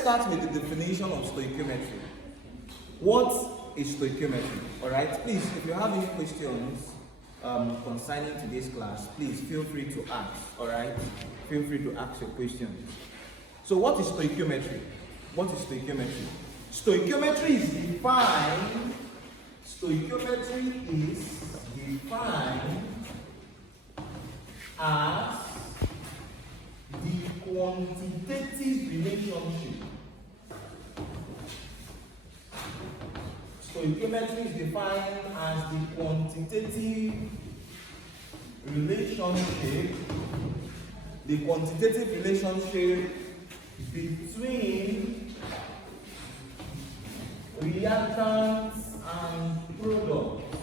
start with the definition of stoichiometry. What is stoichiometry? Alright, please, if you have any questions concerning today's class, please feel free to ask. Alright, feel free to ask your questions. So, what is stoichiometry? What is stoichiometry? Stoichiometry is defined. Stoichiometry is defined as the quantitative relationship. Stoichiometry is defined as the quantitative relationship, between reactants and products,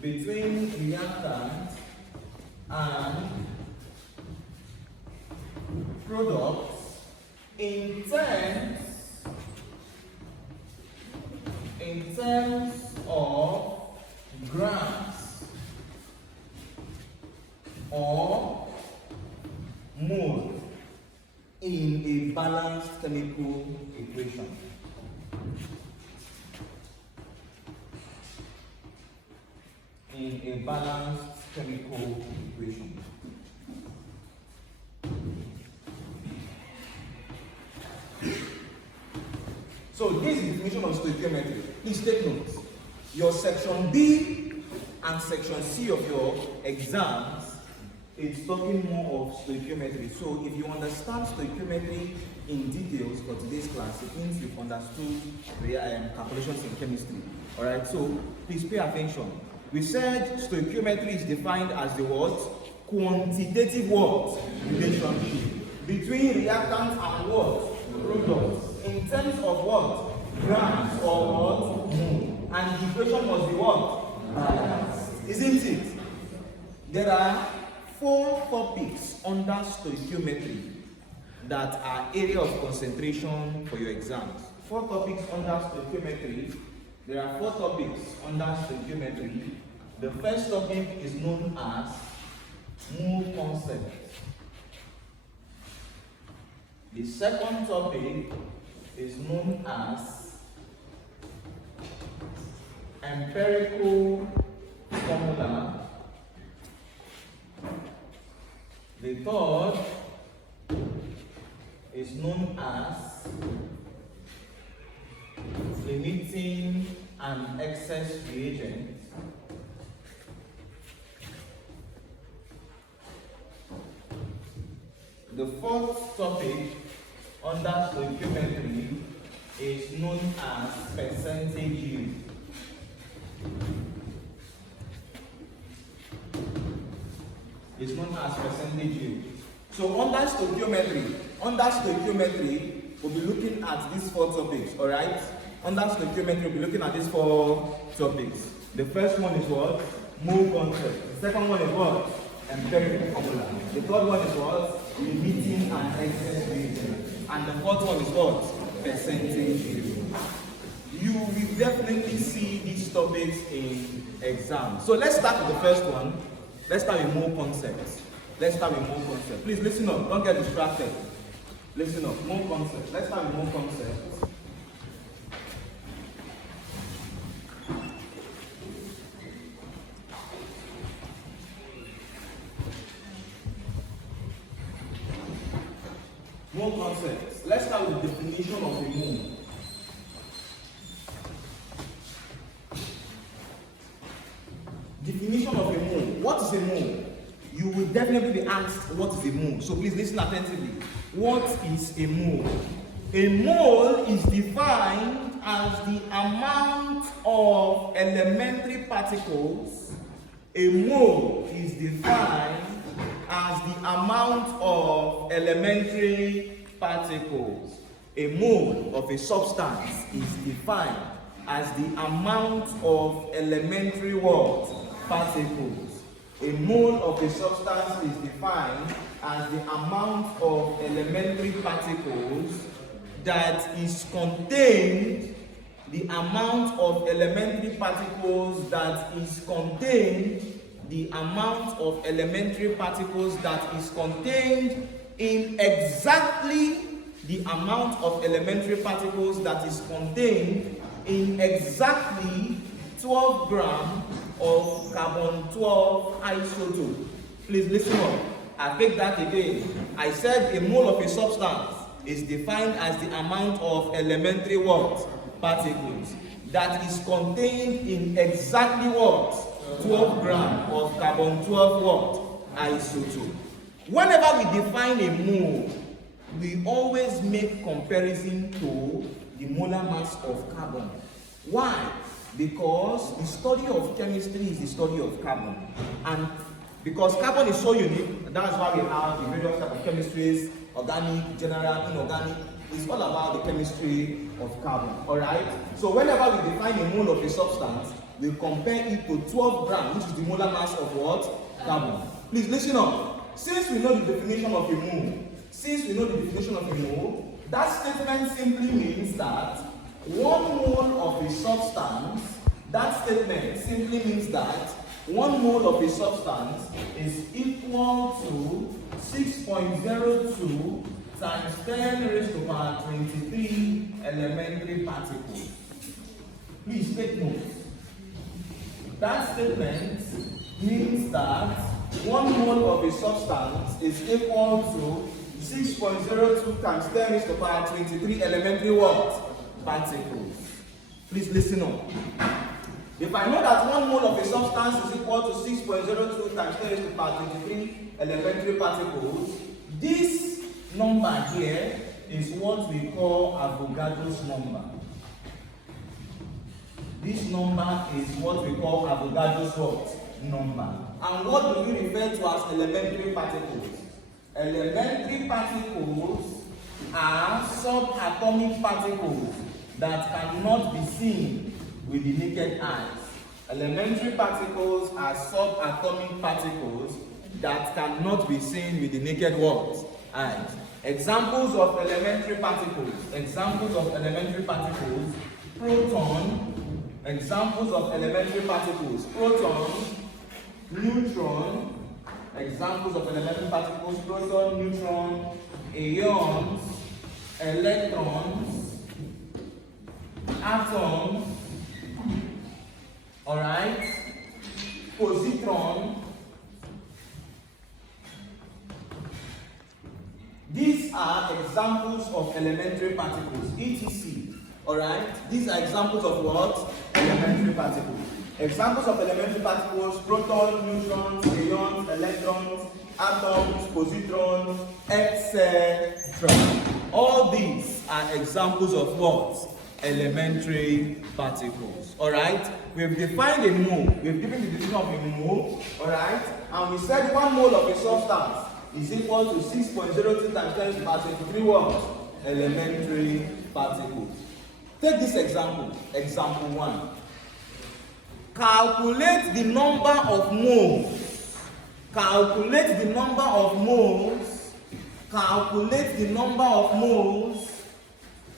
between reactants and products in terms of grams or mole in a balanced chemical equation. In a balanced chemical equation. So this is the definition of stoichiometry. Please take note. Your section B and section C of your exams is talking more of stoichiometry. So if you understand stoichiometry in details for today's class, it means you've understood calculations in chemistry. Alright, so please pay attention. We said stoichiometry is defined as the what? Quantitative what? Relationship between reactants and what? Products. In terms of what? Grams or what? Mole. And the equation must be what? Balanced. Isn't it? There are 4 topics under stoichiometry that are area of concentration for your exams. 4 topics under stoichiometry. There are 4 topics under stoichiometry. The first topic is known as mole concept. The second topic is known as empirical formula. The third is known as limiting and excess reagents. The fourth topic under stoichiometry is known as percentage yield. It's known as percentage yield. So under stoichiometry, we'll be looking at these 4 topics, alright? Under stoichiometry, we'll be looking at these 4 topics. The first one is what? Mole concept. The second one is what? Empirical formula. The third one is what? Limiting and excess reagents. And the fourth one is what? Percentage yield. You will definitely see these topics in exams. So let's start with the first one. Let's start with mole concept. Please listen up. Don't get distracted. Listen up. Mole concept. Let's start with mole concept. Mole concepts. Let's start with the definition of a mole. Definition of a mole. What is a mole? You will definitely be asked what is a mole. So please listen attentively. What is a mole? A mole is defined as the amount of elementary particles. A mole is defined as the amount of elementary particles. A mole of a substance is defined as the amount of elementary what? Particles. A mole of a substance is defined as the amount of elementary particles that is contained, the amount of elementary particles that is contained, the amount of elementary particles that is contained in exactly the amount of elementary particles that is contained in exactly 12 grams of carbon-12 isotope. Please listen up. I take that again. I said a mole of a substance is defined as the amount of elementary what? Particles that is contained in exactly what? 12 grams of carbon-12 what? Isotope. Whenever we define a mole, we always make comparison to the molar mass of carbon. Why? Because the study of chemistry is the study of carbon. And because carbon is so unique, that's why we have the various types of chemistries, organic, general, inorganic. It's all about the chemistry of carbon. Alright? So whenever we define a mole of a substance, we compare it to 12 grams, which is the molar mass of what? Carbon. Please listen up. Since we know the definition of a mole, that statement simply means that 1 mole of a substance, that statement simply means that 1 mole of a substance is equal to 6.02 times 10 raised to the power 23 elementary particles. Please take note. That statement means that 1 mole of a substance is equal to 6.02 times 10 raised to the power 23 elementary what? Particles. Please listen up. If I know that 1 mole of a substance is equal to 6.02 times 10 raised to the power 23 elementary particles, this number here is what we call Avogadro's number. This number is what we call Avogadro's what? Number. And what do we refer to as elementary particles? Elementary particles are subatomic particles that cannot be seen with the naked eyes. Elementary particles are subatomic particles that cannot be seen with the naked what? Eyes. Examples of elementary particles. Proton. Examples of elementary particles. Proton, neutron. Examples of elementary particles. Proton, neutron, ions, electrons, atoms, alright, positron. These are examples of elementary particles, etc. Alright, these are examples of what? Elementary particles. Examples of elementary particles: proton, neutrons, ions, electrons, atoms, positrons, etc. All these are examples of what? Elementary particles. Alright? We've defined a mole. We've given the definition of a mole. Alright? And we said 1 mole of a substance is equal to 6.02 times 10 to the power 23 what? Elementary particles. Take this example. Example 1. Calculate the number of moles. Calculate the number of moles. Calculate the number of moles.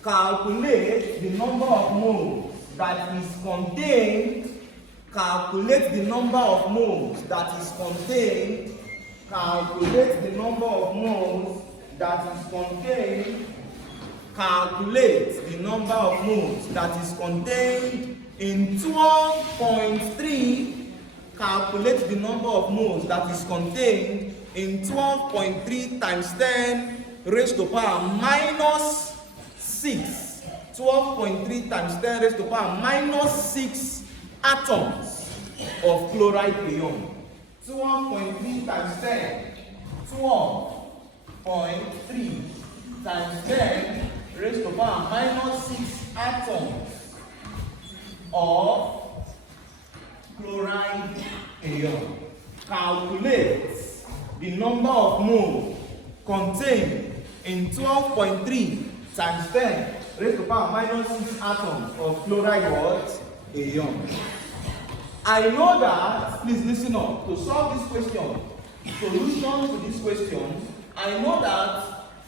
Calculate the number of moles that is contained. Calculate the number of moles that is contained. Calculate the number of moles that is contained. Calculate the number of moles that is contained in 12.3. Calculate the number of moles that is contained in 12.3 times 10 raised to the power minus 6. 12.3 times 10 raised to the power minus 6 atoms of chloride ion. 12.3 times 10. 12.3 times 10 raised to the power minus 6 atoms of chloride ion. Calculate the number of moles contained in 12.3 times 10 raised to the power minus 6 atoms of chloride what? Ion. I know that, please listen up, to solve this question, solution to this question, I know that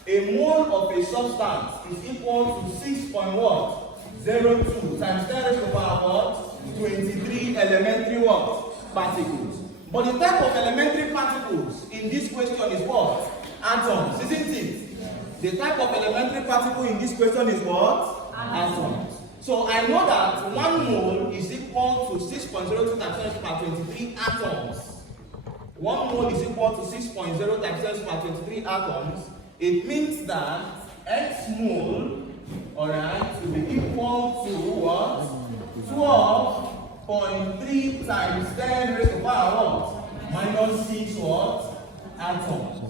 a mole of a substance is equal to 6.02 times 10 raised to the power what? 23 elementary what? Particles. But the type of elementary particles in this question is what? Atoms, isn't it? The type of elementary particle in this question is what? Atoms. So I know that 1 mole is equal to 6.02 times 10 to the power 23 atoms. 1 mole is equal to 6.0 times 10 to the power 23 atoms. It means that X mole, alright, will be equal to what? 12.3 times 10 raised to the power what? Minus 6 what? Atoms.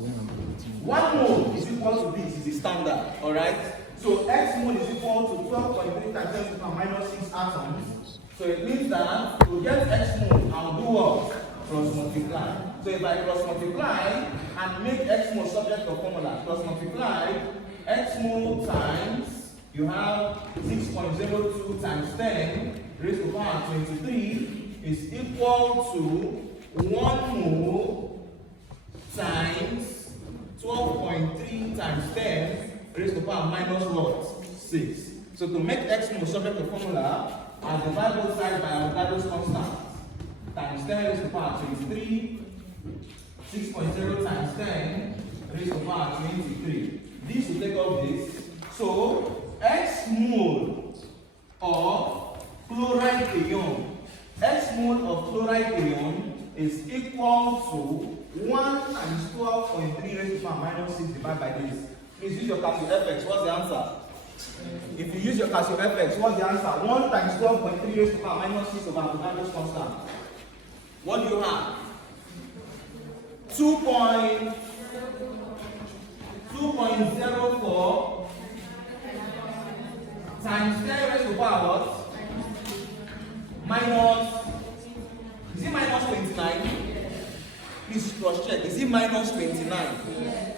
1 mole is equal to this, is the standard, alright? So X mole is equal to 12.3 times 10 to the power minus 6 atoms. So it means that to get X mole, I'll do what? Cross multiply. So if I cross multiply and make X mole subject to formula, cross multiply, X mole times, you have 6.02 times 10 raised to the power 23 is equal to 1 mole times 12.3 times 10 raised to the power minus what? 6. So to make X mole subject to formula, I'll divide both sides by Avogadro's constant. Times 10 raised to the power 23, 6.0 times 10 raised to the power 23. This will take off this. So X mole of chloride ion, X mole of chloride ion is equal to 1 times 12.3 raised to the power minus 6 divided by this. Please use your calculator FX. What's the answer? If you use your calculator FX, what's the answer? 1 times 12.3 raised to the power minus 6 over Avogadro's constant. What do you have? 2.04 times 10 raised to the power what? Minus, is it minus 29? Please cross check. Is it minus 29? Yes.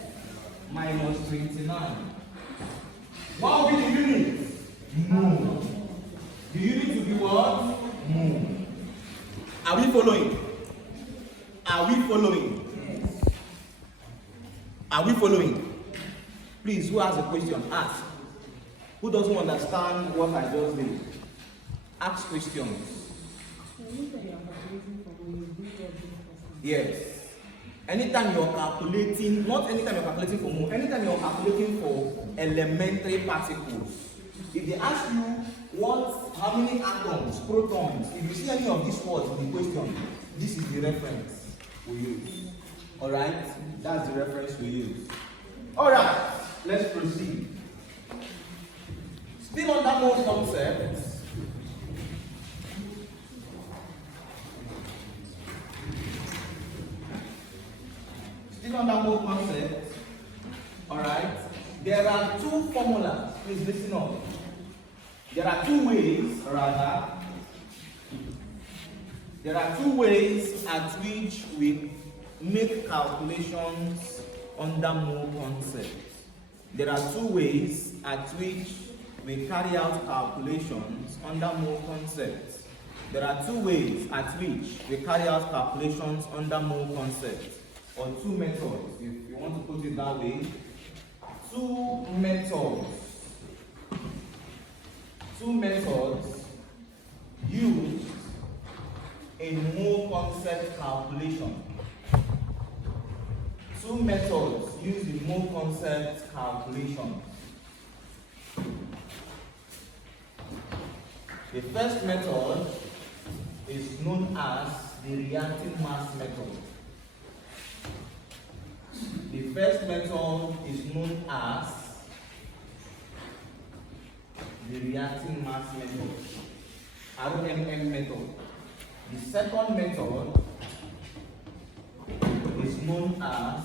Minus 29. What will be the unit? Mole. The unit will be what? Mole. Are we following? Are we following? Yes. Are we following? Please, who has a question? Ask. Who doesn't understand what I just did? Ask questions. Yes. Anytime you're calculating, not anytime you're calculating for mole, anytime you're calculating for elementary particles, if they ask you how many atoms, protons, if you see any of these words in the question, this is the reference we use. Alright? That's the reference we use. Alright, let's proceed. Still on that mole concept. Still on that mole concept. Alright? There are two formulas. Please listen up. There are two ways, there are two ways at which we make calculations under mole concept. There are two ways at which we carry out calculations under mole concept. There are two ways at which we carry out calculations under mole concept, or two methods, if you want to put it that way. Two methods used in mole concept calculation. Two methods used in mole concept calculation. The first method is known as the reacting mass method. The first method is known as the reacting mass method, RMM method. The second method is known as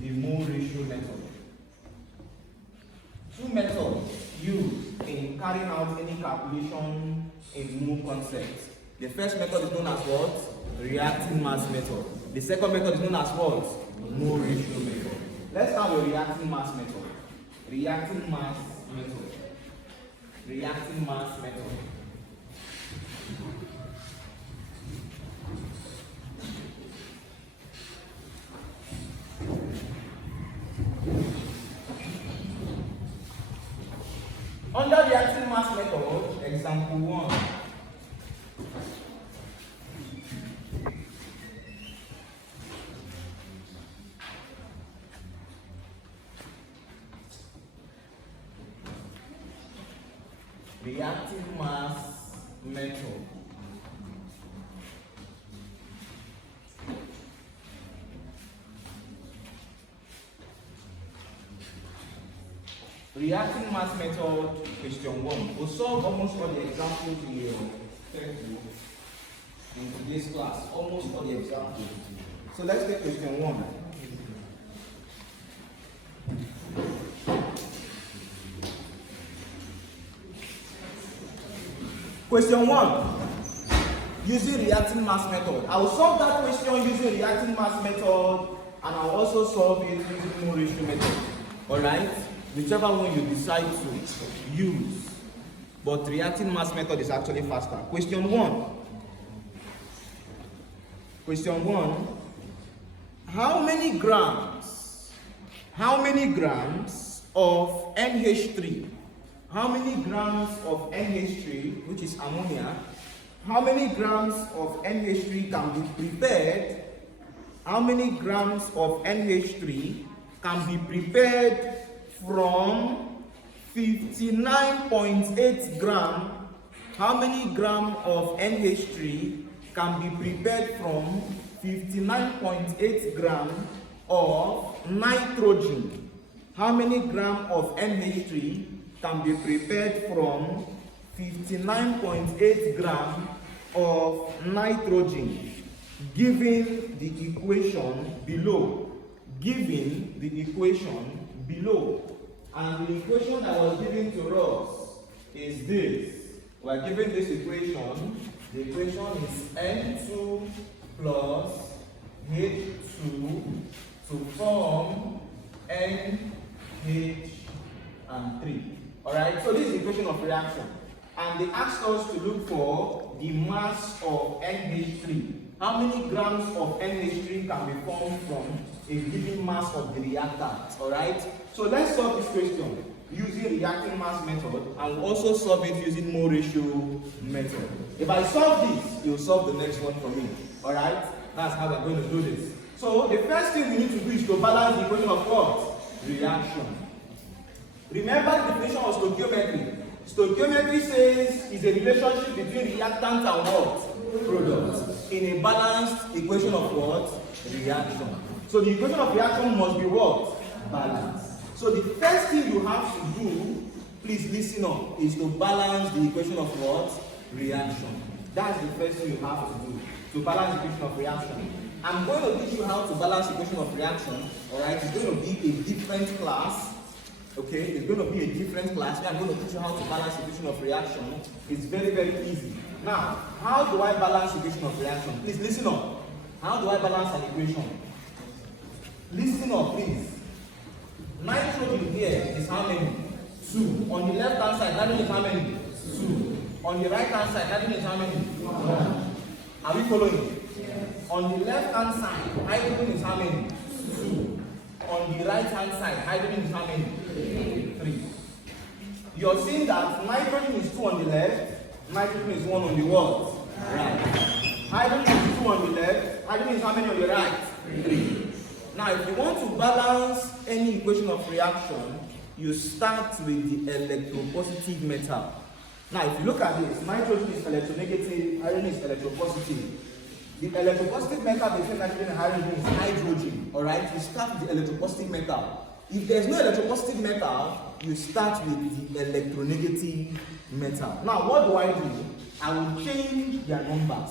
the mole ratio method. Two methods used in carrying out any calculation in mole concept. The first method is known as what? Reacting mass method. The second method is known as what? Mole ratio method. Let's start with reacting mass method. Reacting mass method. Reacting mass method. Under reacting mass method, example 1. reactive mass method. Reacting mass method, question 1. We'll solve almost all the examples in your textbook in today's class. Almost all the examples. So let's take question 1. Question 1. Using reacting mass method. I will solve that question using reacting mass method, and I'll also solve it using mole ratio method. Alright? Whichever one you decide to use, but reacting mass method is actually faster. Question 1. Question 1. How many grams of NH3? How many grams of NH3, which is ammonia? How many grams of NH3 can be prepared? How many grams of NH3 can be prepared from 59.8 gram? How many gram of NH3 can be prepared from 59.8 gram of nitrogen? How many gram of NH3 can be prepared from 59.8 gram of nitrogen? Given the equation below. Given the equation below. And the equation that was given to us is this. We are given this equation. The equation is N2 plus H2 to form NH and 3. Alright, so this is the equation of reaction. And they asked us to look for the mass of NH3. How many grams of NH3 can be formed from a given mass of the reactant? Alright, so let's solve this question using reacting mass method, and we'll also solve it using mole ratio method. If I solve this, you'll solve the next one for me. Alright, that's how we're going to do this. So the first thing we need to do is to balance the equation of what? Reaction. Remember the definition of stoichiometry. Stoichiometry says is a relationship between reactant and what? Product. In a balanced equation of what? Reaction. So the equation of reaction must be what? Balanced. So the first thing you have to do, please listen up, is to balance the equation of what? Reaction. That's the first thing you have to do, to balance the equation of reaction. I'm going to teach you how to balance the equation of reaction. Alright, it's going to be a different class. Okay, it's going to be a different class. I'm going to teach you how to balance the equation of reaction. It's very, very easy. Now, how do I balance the equation of reaction? Please listen up. How do I balance an equation? Listen up, please. Nitrogen here is how many? 2. On the left hand side, hydrogen is how many? 2. On the right hand side, hydrogen is how many? 1. Are we following? Yes. On the left hand side, hydrogen is how many? 2. On the right hand side, hydrogen is how many? 3. You're seeing that nitrogen is 2 on the left, nitrogen is 1 on the what? Right. Hydrogen is 2 on the left, hydrogen is how many on the right? 3. Now, if you want to balance any equation of reaction, you start with the electropositive metal. Now, if you look at this, nitrogen is electronegative, hydrogen is electropositive. The electropositive metal between nitrogen and hydrogen is hydrogen. Alright, you start with the electropositive metal. If there's no electropositive metal, you start with the electronegative metal. Now, what do? I will change their numbers.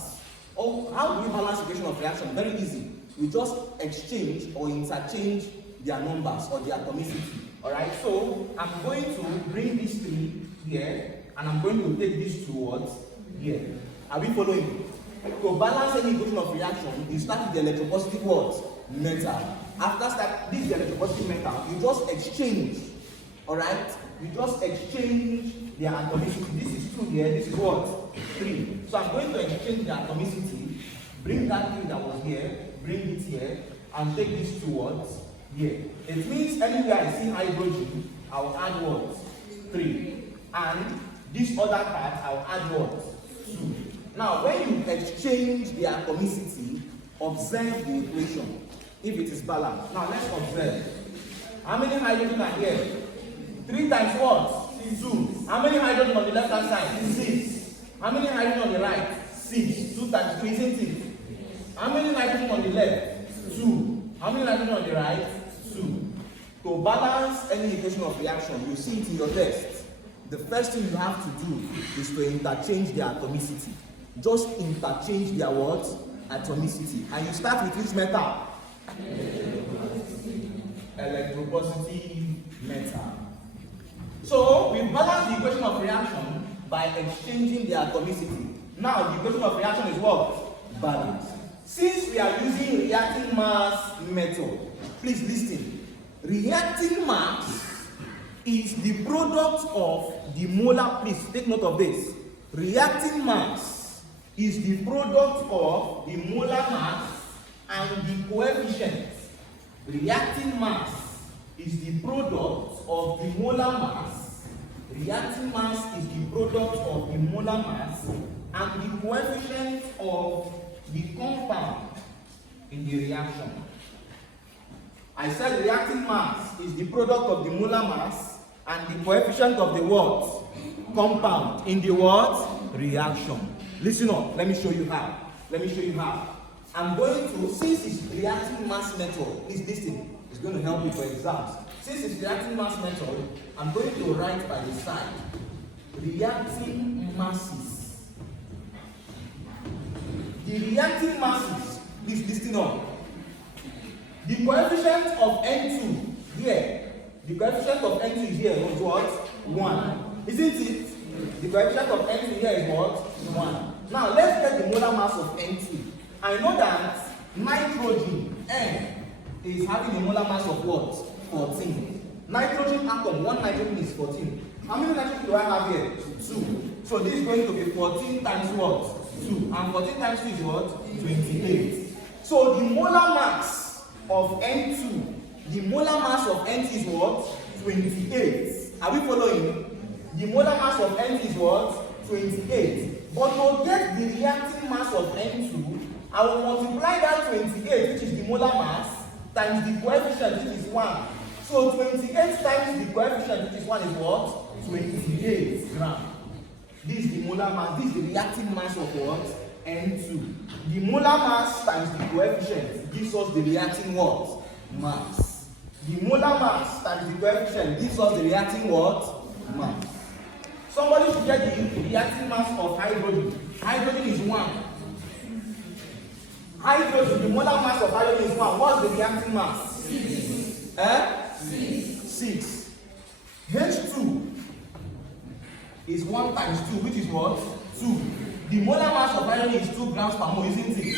Oh, how do we balance the equation of reaction? Very easy. We just exchange or interchange their numbers or their atomicity. Alright, so I'm going to bring these 3 here, and I'm going to take these 2 words here. Are we following? To balance any equation of reaction, you start with the electropositive what? Metal. After start, this is the electropositive metal. You just exchange. Alright? You just exchange their atomicity. This is 2 here, this is what? 3. So I'm going to exchange the atomicity, bring that 3 that was here, bring it here, and take these 2 words here. It means anywhere I see hydrogen, I will add what? 3. And this other part, I will add what? 2. Now, when you exchange the atomicity, observe the equation, if it is balanced. Now, let's observe. How many hydrogen are here? 3 times what? 2. How many hydrogen on the left hand side? 6. How many hydrogen on the right? 6. 2 times 3, isn't it? How many nitrogen on the left? 2. How many nitrogen on the right? 2. To balance any equation of reaction, you see it in your test. The first thing you have to do is to interchange their atomicity. Just interchange their what? Atomicity. And you start with which metal? Electropositive metal. So we balance the equation of reaction by exchanging their atomicity. Now the equation of reaction is what? Balance. Since we are using reacting mass method, please listen. Reacting mass is the product of the molar, please take note of this. Reacting mass is the product of the molar mass and the coefficient. Reacting mass is the product of the molar mass. Reacting mass is the product of the molar mass and the coefficient of the compound in the reaction. I said reacting mass is the product of the molar mass and the coefficient of the what? Compound in the what? Reaction. Listen up, let me show you how. I'm going to, since it's reacting mass method, please listen, it's going to help you for exams. Since it's reacting mass method, I'm going to write by the side reacting masses. The reacting masses, please listen up. The coefficient of N2 here, the coefficient of N2 here is what? 1. Isn't it? The coefficient of N2 here is what? 1. Now let's get the molar mass of N2. I know that nitrogen, N, is having a molar mass of what? 14. Nitrogen atom, 1 nitrogen is 14. How many nitrogen do I have here? 2. So this is going to be 14 times what? 2. And 14 times 2 is what? 28. So the molar mass of N2, the molar mass of N2 is what? 28. Are we following? The molar mass of N2 is what? 28. But to get the reacting mass of N2, I will multiply that 28, which is the molar mass, times the coefficient, which is 1. So 28 times the coefficient, which is 1, is what? 28 grams. This is the molar mass. This is the reacting mass of what? N2. The molar mass times the coefficient gives us the reacting what? Mass. The molar mass times the coefficient gives us the reacting what? Mass. Somebody should get the reacting mass of hydrogen. Hydrogen is 1. Hydrogen, the molar mass of hydrogen is 1. What's the reacting mass? 6. 6. H2 is 1 times 2, which is what? 2. The molar mass of hydrogen is 2 grams per mole, isn't it?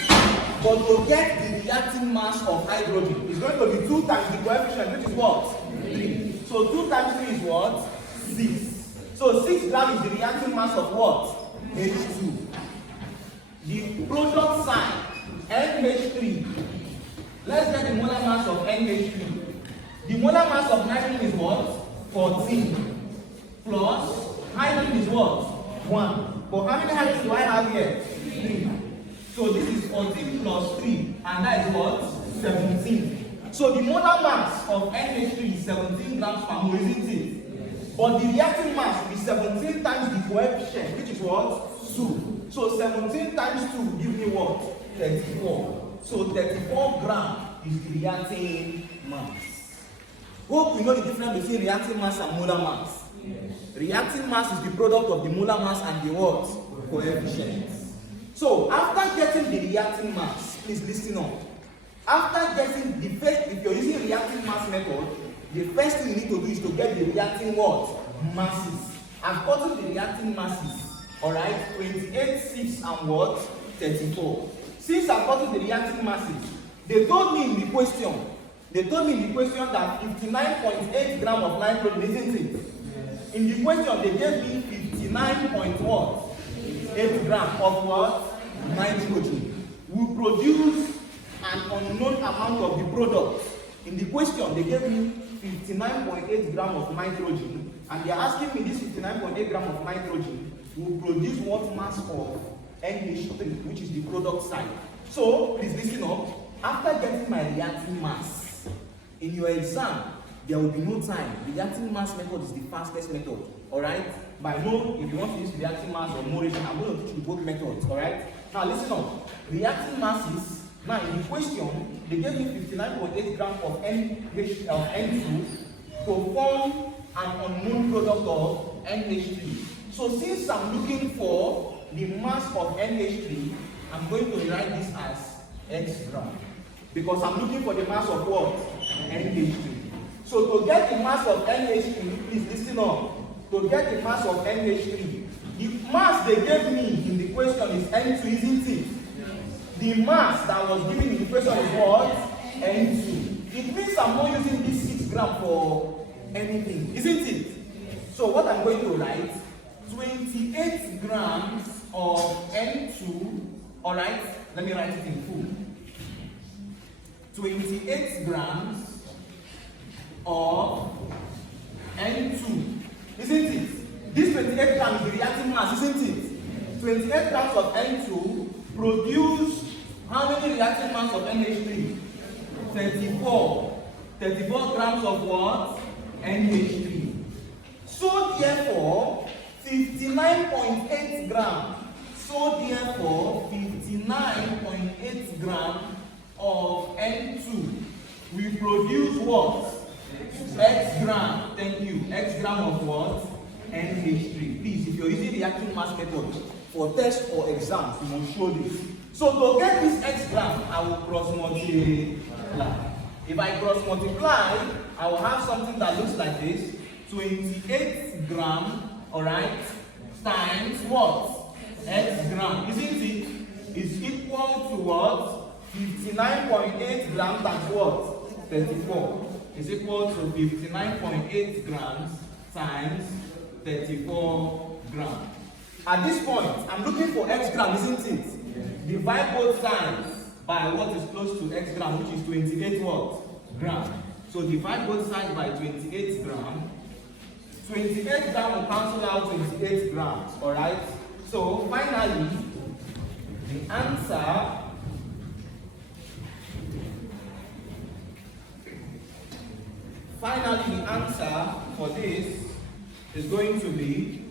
But to get the reacting mass of hydrogen, it's going to be 2 times the coefficient, which is what? 3. So 2 times 3 is what? 6. So 6 grams is the reacting mass of what? H2. The product sign, NH3. Let's get the molar mass of NH3. The molar mass of nitrogen is what? 14. Plus, hydrogen is what? 1. But how many hydrogen do I have here? 3. So this is 14 plus 3, and that is what? 17. So the molar mass of NH3 is 17 grams per mole, isn't it? But the reacting mass will be 17 times the coefficient, which is what? 2. So 17 times 2 gives me what? 34. So 34 grams is the reacting mass. Hope you know the difference between reacting mass and molar mass. Reacting mass is the product of the molar mass and the what? Coefficient. So after getting the reacting mass, please listen up. After getting the first, if you're using reacting mass method, the first thing you need to do is to get the reacting what? Masses. I've gotten the reacting masses. Alright? 28, 6 and what? 34. Since I've gotten the reacting masses, they told me in the question that 59.8 grams of nitrogen, isn't it? In the question, they gave me 59.8 grams of what? Nitrogen. We produce an unknown amount of the product. In the question, they gave me 59.8 grams of nitrogen, and they are asking me this 59.8 grams of nitrogen will produce what mass of NH3, which is the product side. So, please listen up. After getting my reacting mass, in your exam, there will be no time. Reacting mass method is the fastest method. Alright? But I know if you want to use reacting mass or mole ratio, I'm going to teach you both methods. Alright? Now listen up. Reacting masses, now in the question, they gave me 59.8 grams of N2 to form an unknown product of NH3. So since I'm looking for the mass of NH3, I'm going to write this as X gram. Because I'm looking for the mass of what? NH3. So to get the mass of NH3, please listen up. To get the mass of NH3, the mass they gave me in the question is N2, isn't it? The mass that was given in the question is what? N2. It means I'm not using this 6 grams for anything, isn't it? So what I'm going to write, 28 grams of N2, alright? Let me write it in full. 28 grams of N2, isn't it? This 28 grams is the reacting mass, isn't it? 28 grams of N2 produce how many reacting mass of NH3? 34. 34 grams of what? NH3. So therefore, 59.8 grams. So therefore, 59.8 grams of N2 will produce what? X gram. Thank you. X gram of what? NH3. Please, if you're using reacting mass method for test or exams, you must show this. So to get this X gram, I will cross multiply. If I cross multiply, I will have something that looks like this. 28 grams, alright, times what? X gram. Isn't it? Is equal to what? 59.8 grams times what? 34. Is equal to 59.8 grams times 34 grams. At this point, I'm looking for X gram, isn't it? Yes. Divide both sides by what is close to X gram, which is 28 what? Gram. So divide both sides by 28 gram. 28 gram will cancel out 28 grams, alright? So finally, the answer for this is going to be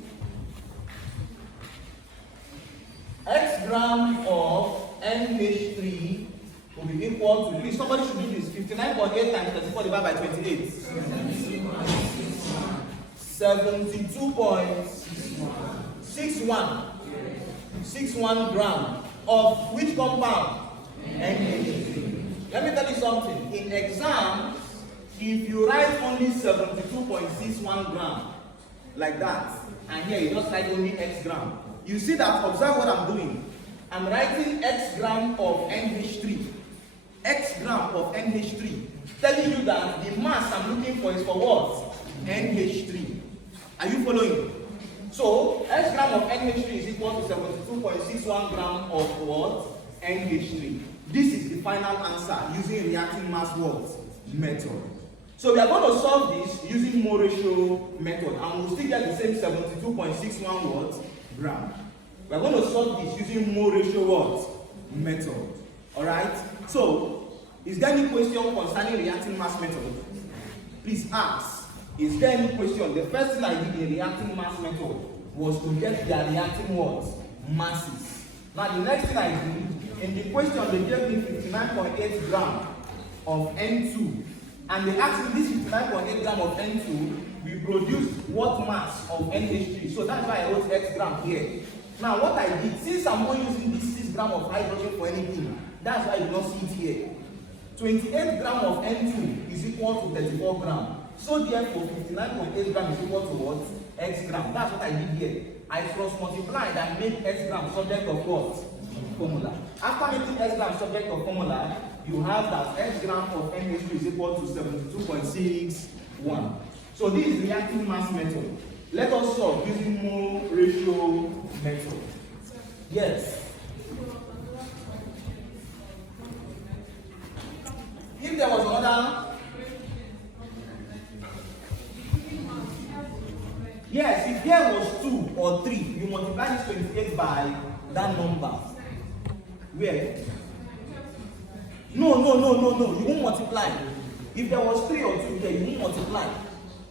X gram of NH3 will be equal to, please somebody should do this, 59.8 times 34 divided by 28. 72.61 gram of which compound? NH3. Let me tell you something. In exams, if you write only 72.61 gram like that, and here you just write only X gram, you see that, observe what I'm doing. I'm writing X gram of NH3. X gram of NH3. Telling you that the mass I'm looking for is for what? NH3. Are you following? So, X gram of NH3 is equal to 72.61 gram of what? NH3. This is the final answer using reacting mass what? Method. So we are going to solve this using mole ratio method, and we'll still get the same 72.61 what? Gram. We are going to solve this using mole ratio what? Method. Alright? So, is there any question concerning reacting mass method? Please ask. Is there any question? The first thing I did in reacting mass method was to get their reacting what? Masses. Now the next thing I did, in the question they gave me 59.8 gram of N2. And they asked me this 59.8 gram of N2 will produce what mass of NH3. So that's why I wrote X gram here. Now what I did, since I'm not using this 6 gram of hydrogen for anything, that's why you don't see it here. 28 gram of N2 is equal to 34 gram. So therefore 59.8 gram is equal to what? X gram. That's what I did here. I cross multiplied and made X gram subject of what? Formula. After making X gram subject of formula, you have that X gram of NH3 is equal to 72.61. So this is reacting mass method. Let us solve using mole ratio method. Yes. If there was another, yes, if there was 2 or 3, you multiply this 28 by that number. Where? No. You won't multiply. If there was 3 or 2 here, you need multiply.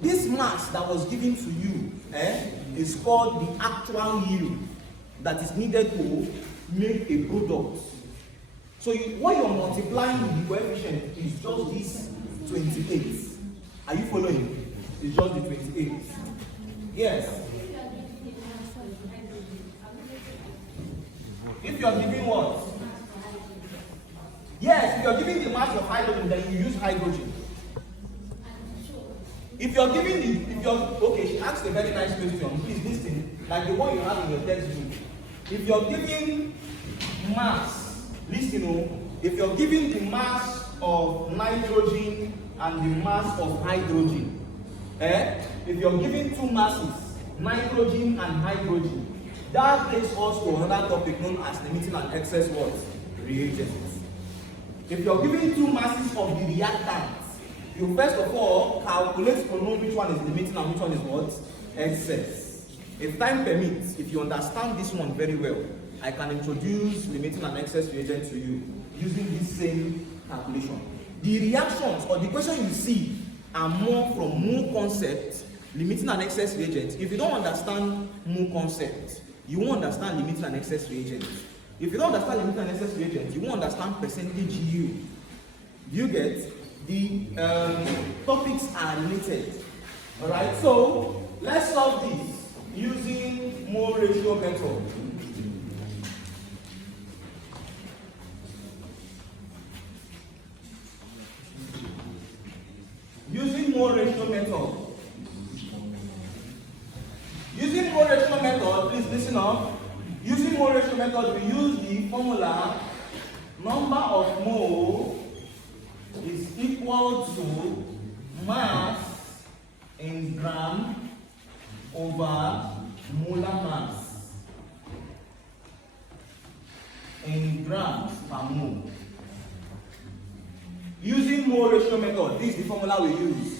This mass that was given to you is called the actual yield that is needed to make a product. So what you're multiplying with the coefficient is just this 28. Are you following? It's just the 28. Yes. If you're giving what? Yes, if you're giving the mass of hydrogen, then you use hydrogen. If you're giving okay, she asked a very nice question. Please listen, like the one you have in your textbook. If you're giving mass, listen, if you're giving the mass of nitrogen and the mass of hydrogen, if you're giving 2 masses, nitrogen and hydrogen, that takes us to another topic known as limiting and excess what? Reagents. If you're giving 2 masses of the reactants, you first of all calculate to know which one is limiting and which one is what? Excess. If time permits, if you understand this one very well, I can introduce limiting and excess reagent to you using this same calculation. The reactions or the question you see are more from mole concept, limiting and excess reagents. If you don't understand mole concept, you won't understand limiting and excess reagents. If you don't understand limiting and excess reagents, you won't understand percentage yield. You get? The topics are related. Alright, so let's solve this using mole ratio method. Using mole ratio method. Using mole ratio method, please listen up. Using mole ratio method, we use the formula number of mole is equal to mass in gram over molar mass in grams per mole. Using mole ratio method, this is the formula we use.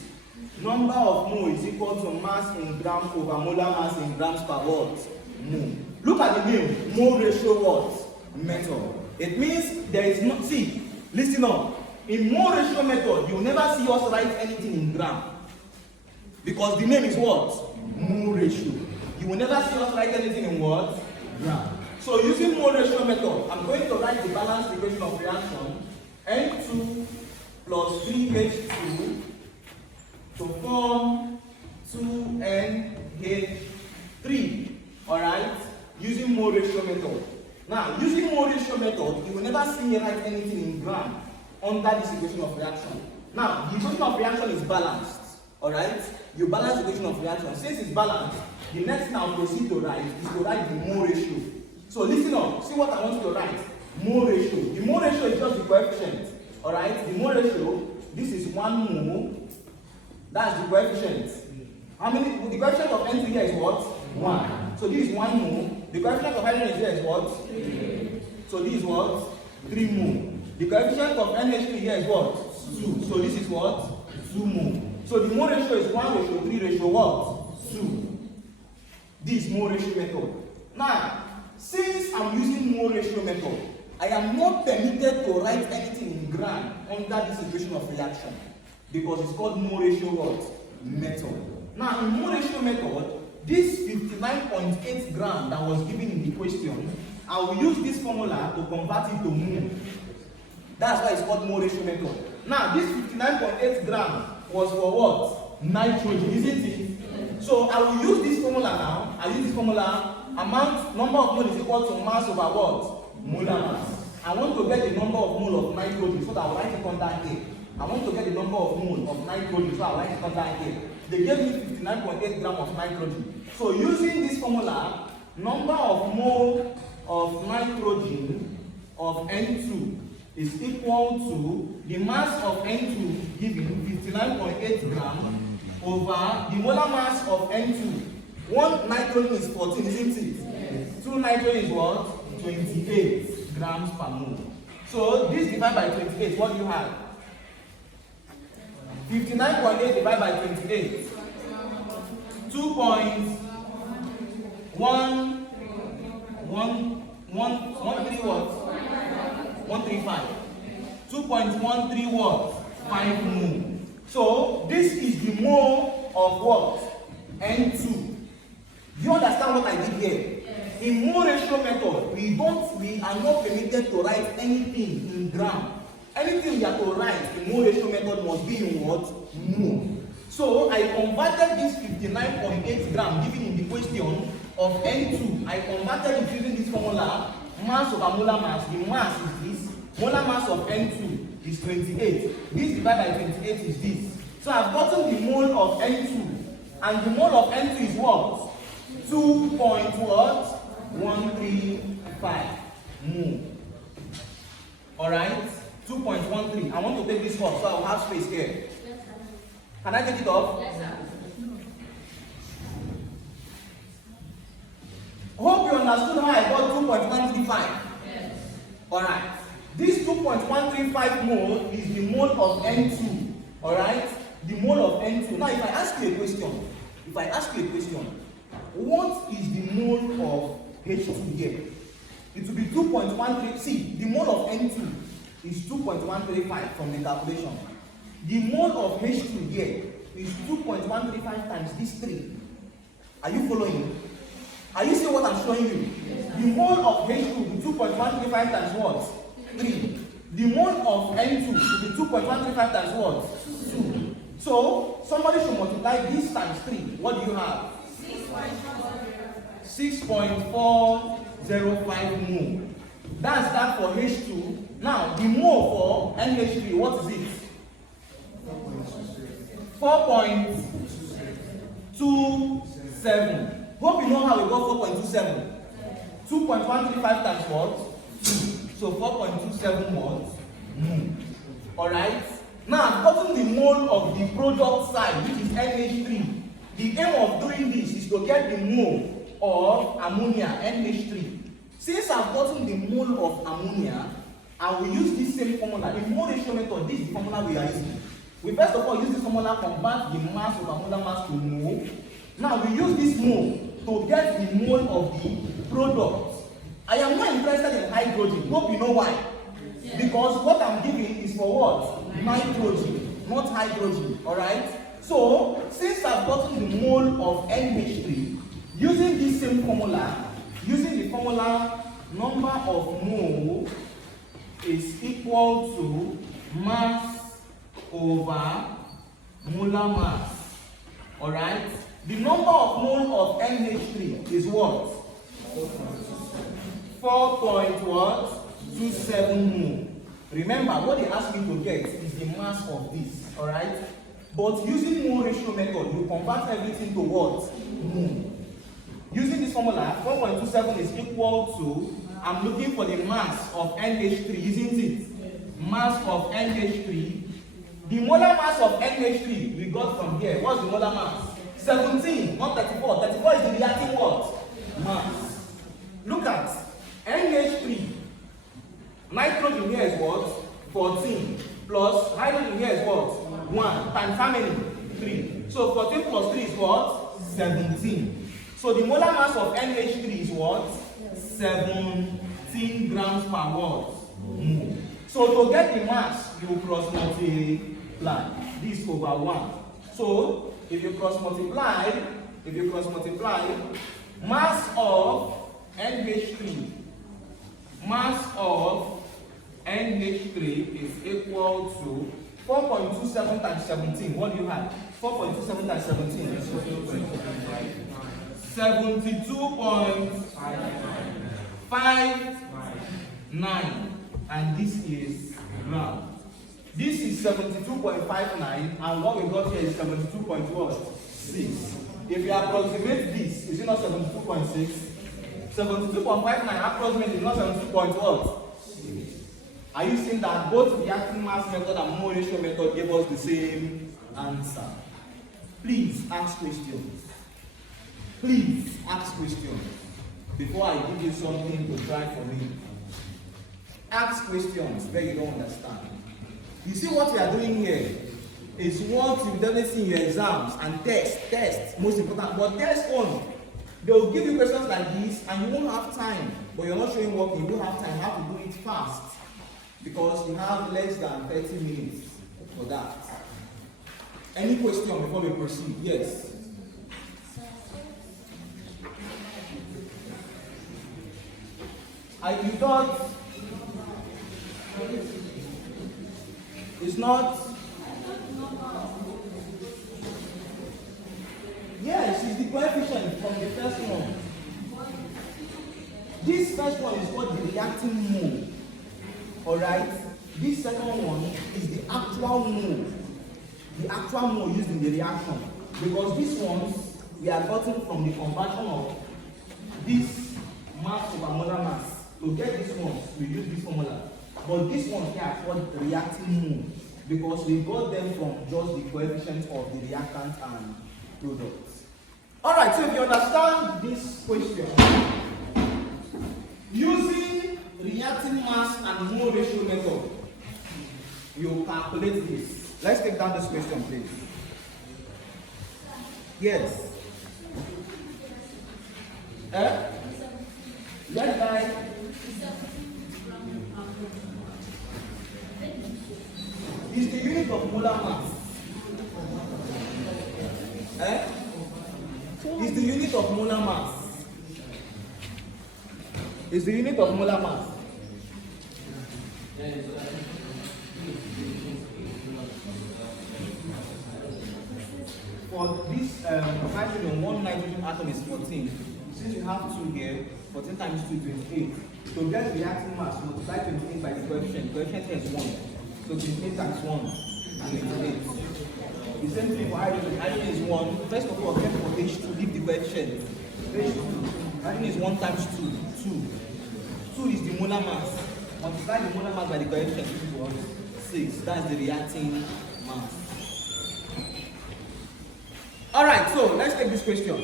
Number of mole is equal to mass in gram over molar mass in grams per what? Mole. Look at the name, mole ratio what? Method. It means there is no, see, listen up. In mole ratio method, you will never see us write anything in gram. Because the name is what? Mole ratio. You will never see us write anything in what? Gram. So using mole ratio method, I'm going to write the balanced equation of reaction N2 plus 3H2 to form 2NH3. Alright? Using mole ratio method. Now, using mole ratio method, you will never see me write anything in gram under this equation of reaction. Now, the equation of reaction is balanced. Alright? You balance the equation of reaction. Since it's balanced, the next thing I'll proceed to write is to write the mole ratio. So listen up. See what I want you to write. Mole ratio. The mole ratio is just the coefficient. Alright? The mole ratio, this is 1 mole. That's the coefficient. How many? The coefficient of N2 here is what? 1. So this is 1 mole. The coefficient of hydrogen here is what? 3. So this is what? 3 mole. The coefficient of NH3 here is what? 2. So this is what? 2 mole. So the mole ratio is 1 ratio 3 ratio what? 2. This mole ratio method. Now, since I'm using mole ratio method, I am not permitted to write anything in gram under this equation of reaction because it's called mole ratio what? Method. Now, in mole ratio method, this 59.8 gram that was given in the question, I will use this formula to convert it to mole. That's why it's called mole ratio method. Now, this 59.8 gram was for what? Nitrogen, isn't it? So I will use this formula now. I use this formula. Amount, number of mole is equal to mass over what? Molar mass. I want to get the number of mole of nitrogen, so that I will write it under here. I want to get the number of mole of nitrogen, so I will write it under here. They gave me 59.8 gram of nitrogen. So using this formula, number of mole of nitrogen of N2 is equal to the mass of N2 given 59.8 gram over the molar mass of N2. 1 nitrogen is 14, isn't it? Yes. 2 nitrogen is what? 28 grams per mole. So this divided by 28, what do you have? 59.8 divided by 28. 2.113 what? 135. 2.13 what? 5 mole. So this is the mole of what? N2. Do you understand what I did here? Yes. In mole ratio method, we are not permitted to write anything in gram. Anything we are to write in mole ratio method must be in what? Mole. So I converted this 59.8 gram given in the question of N2. I converted it using this formula, mass over molar mass. The mass is this. Molar mass of N2 is 28. This divided by 28 is this. So I've gotten the mole of N2. And the mole of N2 is what? 2.135 mole. Alright? 2.13. I want to take this off, so I'll have space here. Yes, sir. Can I take it off? Yes, sir. Hope you understood how I got 2.135. Yes. Alright. This 2.135 mole is the mole of N2. Alright? The mole of N2. Now, if I ask you a question, what is the mole of H2 here? It will be 2.13. See, the mole of N2 is 2.135 from the calculation. The mole of H2 here is 2.135 times this 3. Are you following? Are you seeing what I'm showing you? Yes, the mole of H2 will be 2.135 times what? 3. The mole of N2 will be 2.135 times what? 2. So, somebody should multiply this times 3. What do you have? 6.405 mole. That's that for H2. Now, the mole for NH3, what is it? 4.27. Hope you know how we got 4.27. 2.135 times what? 2. So 4.27 what? Alright? Now I've gotten the mole of the product side, which is NH3. The aim of doing this is to get the mole of ammonia, NH3. Since I've gotten the mole of ammonia, I will use this same formula. In mole ratio method, this is the formula we are using. We first of all use this formula, convert the mass of molar mass to mole. Now we use this mole to get the mole of the product. I am not interested in hydrogen. Hope you know why. Yeah. Because what I'm giving is for what? Nitrogen, not hydrogen. Alright? So, since I've gotten the mole of NH3, using this same formula, using the formula number of mole is equal to mass over molar mass. Alright? The number of mole of NH3 is what? 4.27 mole. Remember, what they asked me to get is the mass of this. Alright? But using mole ratio method, you convert everything to what? Mole. Using this formula, 4.27 is equal to, I'm looking for the mass of NH3, isn't it? Mass of NH3. The molar mass of NH3 we got from here. What's the molar mass? 17, not 34. 34 is the reacting what? Mass. Look at NH3. Nitrogen here is what? 14. Plus hydrogen here is what? 1. Times how many? 3. So 14 plus 3 is what? 17. So the molar mass of NH3 is what? 17 grams per what? Mole. So to get the mass, you cross multiply this over 1. So if you cross multiply, mass of NH3, is equal to 4.27 times 17. What do you have? 4.27 times 17 is 72.59, and this is gram. This is 72.59, and what we got here is 72.6. If you approximate this, is it not 72.6? 72.59 approximately is not 72.what? Are you seeing that both reacting mass method and mole ratio method gave us the same answer? Please ask questions. Please ask questions before I give you something to try for me. Ask questions where you don't understand. You see what we are doing here is what you've done in your exams and tests, most important, but test on. They will give you questions like this and you won't have time, but you're not showing what you do have time. You have to do it fast because you have less than 30 minutes for that. Any question before we proceed? Yes. You thought it's not? Yes, it's the coefficient from the first one. This first one is called the reacting mole. Alright? This second one is the actual mole. The actual mole used in the reaction. Because these ones we are gotten from the conversion of this mass over molar mass. To get this one, we use this formula. But this one here is called reacting mole. Because we got them from just the coefficient of the reactant and product. Alright, so if you understand this question, using reacting mass and mole ratio method, you calculate this. Let's take down this question, please. Yes. Let's guys. Is the unit of molar mass. Is the unit of molar mass. Is the unit of molar mass. For this hydrogen, one nitrogen atom is 14. Since you have 2 here, 14 times 2 is 28. To get reacting mass, multiply 28 by the coefficient. Coefficient here is 1. So 28 times 1 is 28. The same thing for hydrogen. Hydrogen is 1. First of all, get for H2, leave the coefficient. H2. Hydrogen is 1 times 2. 2 is the molar mass. Multiply the molar mass by the coefficient, which is what? 6. That's the reacting mass. Alright, so let's take this question.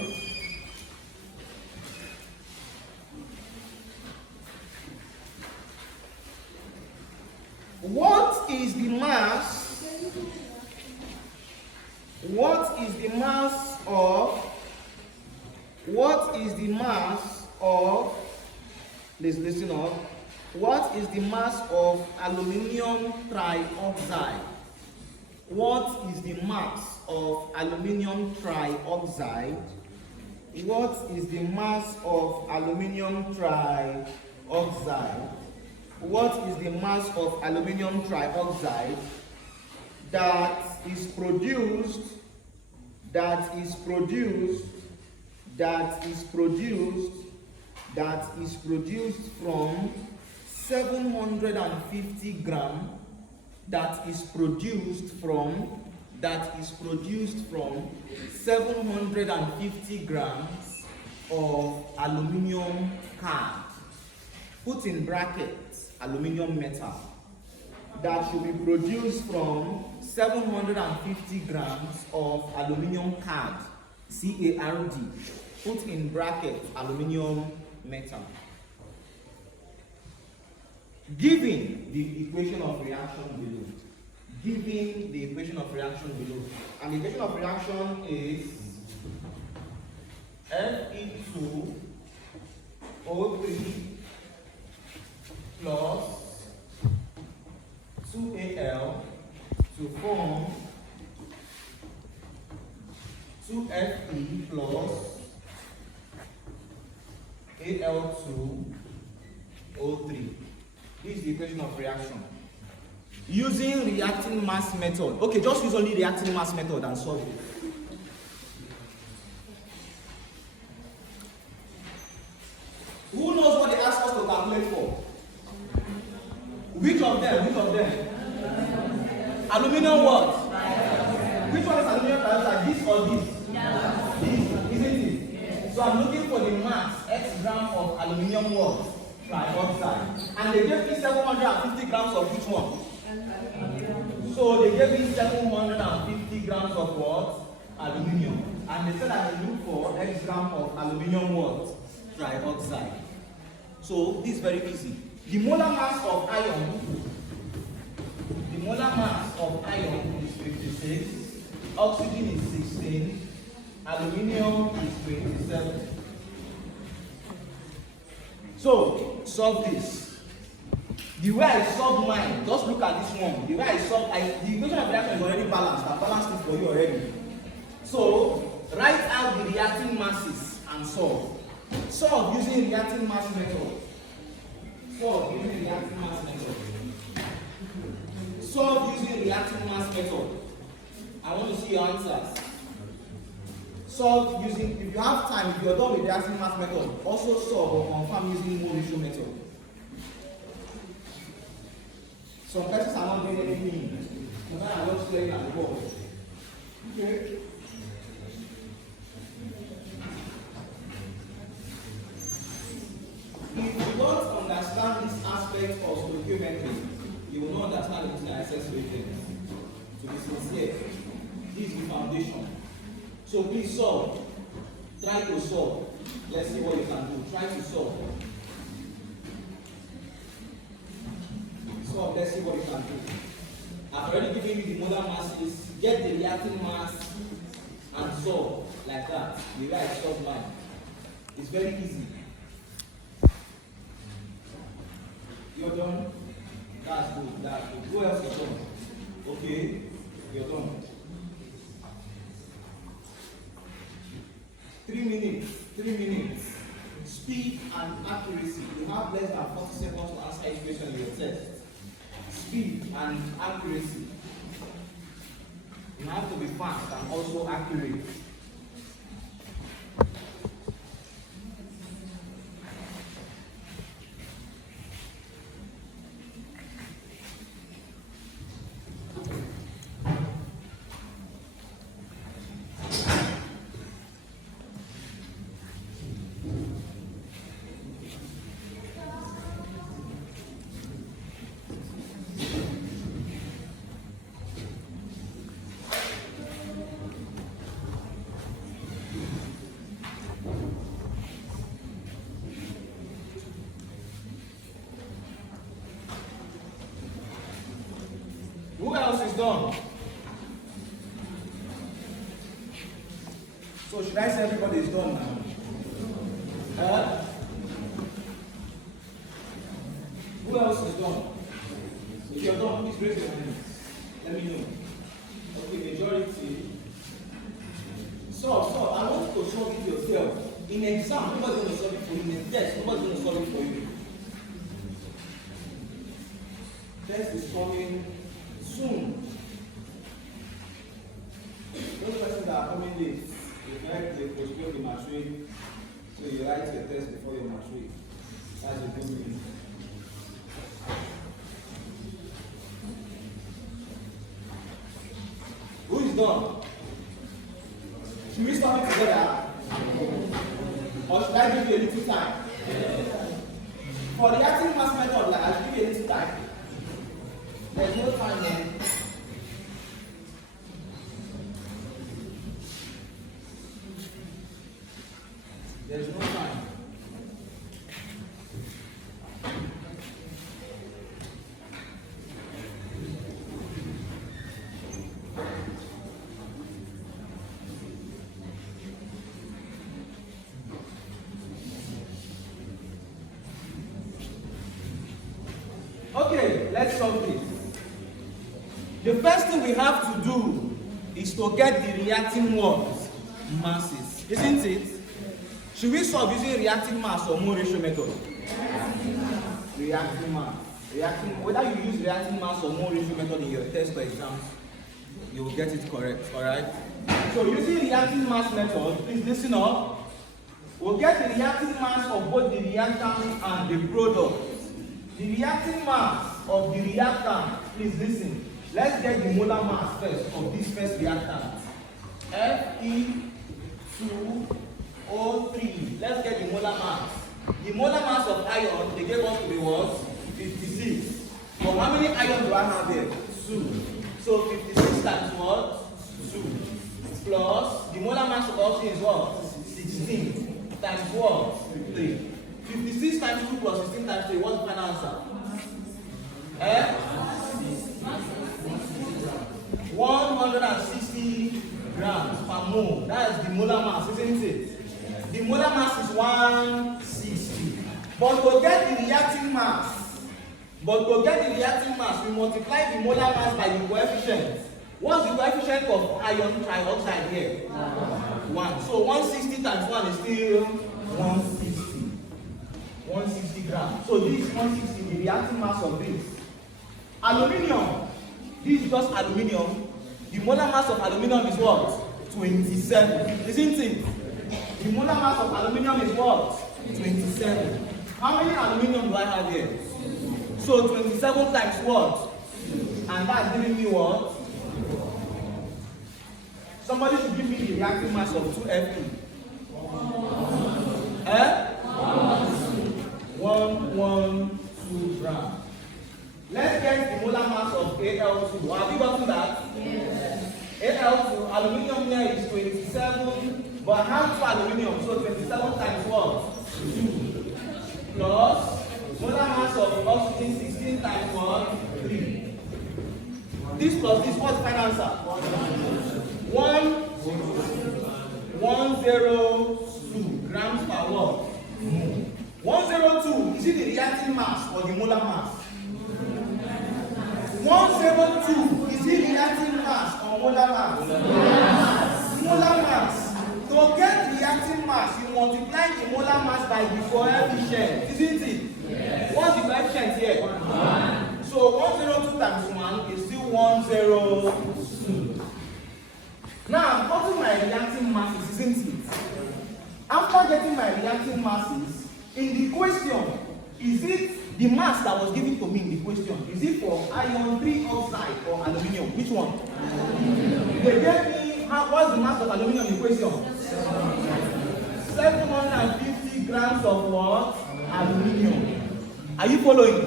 What is the mass? What is the mass of? What is the mass of? Please listen up. What is the mass of aluminium trioxide? What is the mass of aluminium trioxide? What is the mass of aluminium trioxide? What is the mass of aluminium trioxide that is produced from 750 grams that is produced from 750 grams of aluminium card. Put in brackets aluminium metal that should be produced from 750 grams of aluminium card, CARD. Put in brackets aluminium metal. Given the equation of reaction below. Given the equation of reaction below. And the equation of reaction is Fe2O3 plus 2Al to form 2Fe plus Al2O3. This is the equation of reaction. Using reacting mass method. Okay, just use only reacting mass method and solve it. Who knows what they asked us to calculate for? Which of them? Aluminium what? Which one is aluminium trioxide? This or this? This, isn't it? Yes. So I'm looking for the mass, X gram of aluminium what? Trioxide. And they gave me 750 grams of which one? So they gave me 750 grams of what? Aluminium. And they said I will look for X gram of aluminium what? Trioxide. So this is very easy. The molar mass of iron is 56, oxygen is 16, aluminium is 27. So solve this. The way I solve mine, just look at this one. The way I solve, the equation of reaction is already balanced. I balanced it for you already. So, write out the reacting masses and solve. Solve using reacting mass method. Solve using reacting mass method. Solve using reacting mass method. I want to see your answers. Solve using, if you have time, if you're done with reacting mass method, also solve or confirm using mole ratio method. Some persons are not doing anything. Some are just playing at the ball. Okay. If you don't understand this aspect of stoichiometry, you will not understand limiting and excess reagents. To be sincere, this is the foundation. So please solve. Try to solve. Let's see what you can do. Try to solve. Solve. Let's see what you can do. I've already given you the molar masses. Get the reacting mass and solve like that. The way I solve mine. It's very easy. You're done? That's good, that's good. Who else is done? Okay, you're done. 3 minutes, 3 minutes. Speed and accuracy. You have less than 40 seconds to answer each question in your test. Speed and accuracy. You have to be fast and also accurate. Who else is done? So should I say everybody is done now? Who else is done? If you're done, please raise your hands. Let me know. Okay, majority. Solve. I want you to solve it yourself. In exam, nobody's going to solve it for you. In a test, nobody's going to solve it for you. Test is coming soon. Those persons that are coming late, they postpone the matric, so you write your test before your matric. That's a good thing. Who is done? Should we start it together? Or should I give you a little time? For the reacting mass method, like, I'll give you a little time. There's no time there. There's no time. Okay, let's solve this. The first thing we have to do is to get the reacting what? Masses, isn't it? Should we solve using reacting mass or mole ratio method? Reacting mass. Whether you use reacting mass or mole ratio method in your test or exams, you will get it correct, alright? So using reacting mass method, please listen up. We'll get the reacting mass of both the reactant and the product. The reacting mass of the reactant, please listen. Let's get the molar mass first of this first reactant. Fe2O3. Let's get the molar mass. The molar mass of iron, they gave us to be what? 56. But how many iron do I have here? 2. So 56 times what? 2. Plus, the molar mass of oxygen is what? 16. Times what? 3. 56 times 2 plus 16 times 3. What's the final answer? 160 grams per mole. That is the molar mass, isn't it? The molar mass is 160. But to get the reacting mass, But to get the reacting mass, we multiply the molar mass by the coefficient. What's the coefficient of iron trioxide here? 1. So 160 times 1 is still 160. 160 grams. So this is 160, the reacting mass of this. Aluminium. This is just aluminium. The molar mass of aluminium is what? 27. Isn't it? The molar mass of aluminium is what? 27. How many aluminium do I have here? So 27 times what? And that's giving me what? Somebody should give me the reacting mass of 2Fe. 112 grams. Let's get the molar mass of Al2. Have you gotten that? Yes. Al2, aluminium here is 27, but I have 2 aluminium, so 27 times what? 2. Plus molar mass of oxygen 16 times what? 3. This plus this, what's the final answer? 102 grams per what? 102, is it the reacting mass or the molar mass? 102, is it reacting mass or molar mass? Molar mass. To get reacting mass, you multiply the molar mass by the coefficient, isn't it? Yes. What's the coefficient here? 1. So 102 times 1 is still 102. Now I'm getting my reacting masses, isn't it? After getting my reacting masses, in the question, is it the mass that was given to me in the question? Is it for iron 3 oxide or aluminium? Which one? They gave me, what's the mass of aluminium in the question? 750 grams of what? Aluminium. Are you following?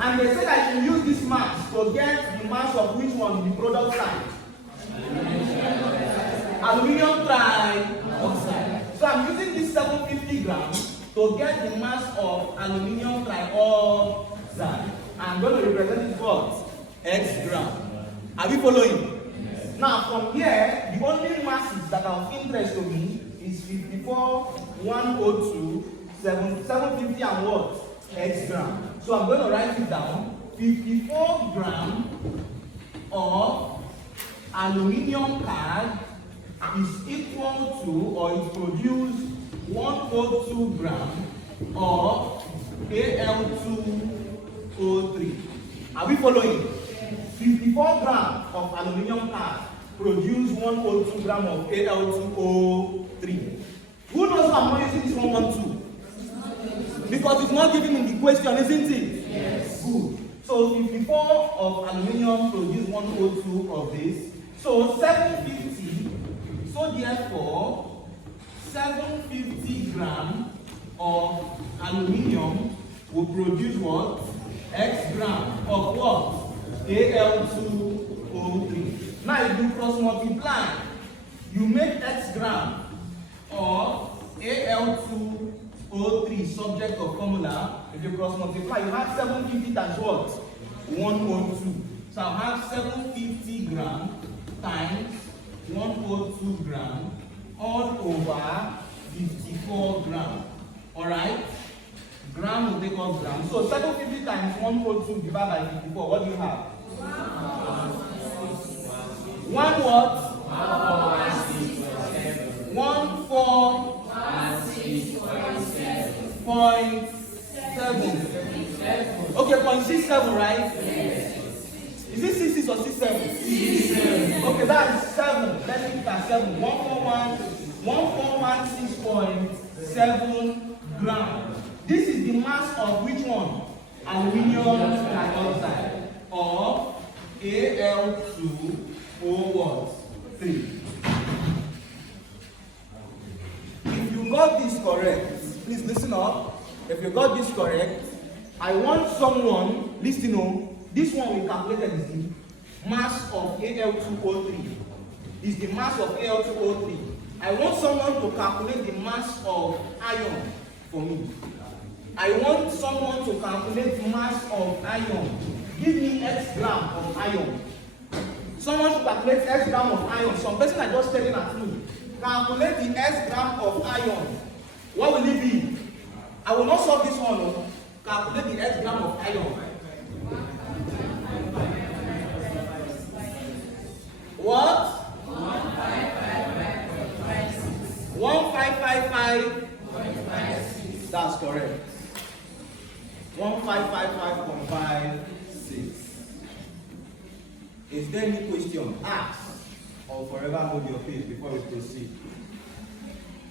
And they said I should use this mass to get the mass of which one in the product side? Aluminium trioxide. So I'm using this 750 grams to get the mass of aluminium trioxide. I'm going to represent it what? X gram. Are we following? Yes. Now from here, the only masses that are of interest to me is 54, 102, 750 and what? X gram. So I'm going to write it down. 54 grams of aluminium card is equal to, or it produces 102 grams of Al2O3. Are we following? 54 grams of aluminium card produce 102 grams of Al2O3. Who knows how I'm using this 112? Because it's not given in the question, isn't it? Yes. Good. So 54 of aluminium produce 102 of this. So 750. So therefore, 750 grams of aluminium will produce what? X gram of what? Al2O3. Now if you cross multiply, you make X gram of Al2O3 subject of formula. If you cross multiply, you have 750 times what? 102. So I have 750 grams times 102 grams all over 54 grams. Alright? Gram will take us grams. So 750 times 102 divided by 54. What do you have? 1 what? 14.7. Okay, 0.67, right? Yes. Is it 66 or 67? 67. Okay, that is 7. Let's look at 7. 141.6.7 grams. This is the mass of which one? Aluminium trioxide or Al2O3. If you got this correct, please listen up. If you got this correct, I want someone, listen on, this one we calculated is the mass of Al2O3. Is the mass of Al2O3. I want someone to calculate the mass of iron for me. I want someone to calculate the mass of iron. Give me X gram of iron. Someone should calculate X gram of iron. Some person are just staring at me. Calculate the X gram of iron. What will it be? I will not solve this one. No. Calculate the X gram of iron. That's correct. 1555.56. Is there any question? Ask or forever hold your peace before we proceed.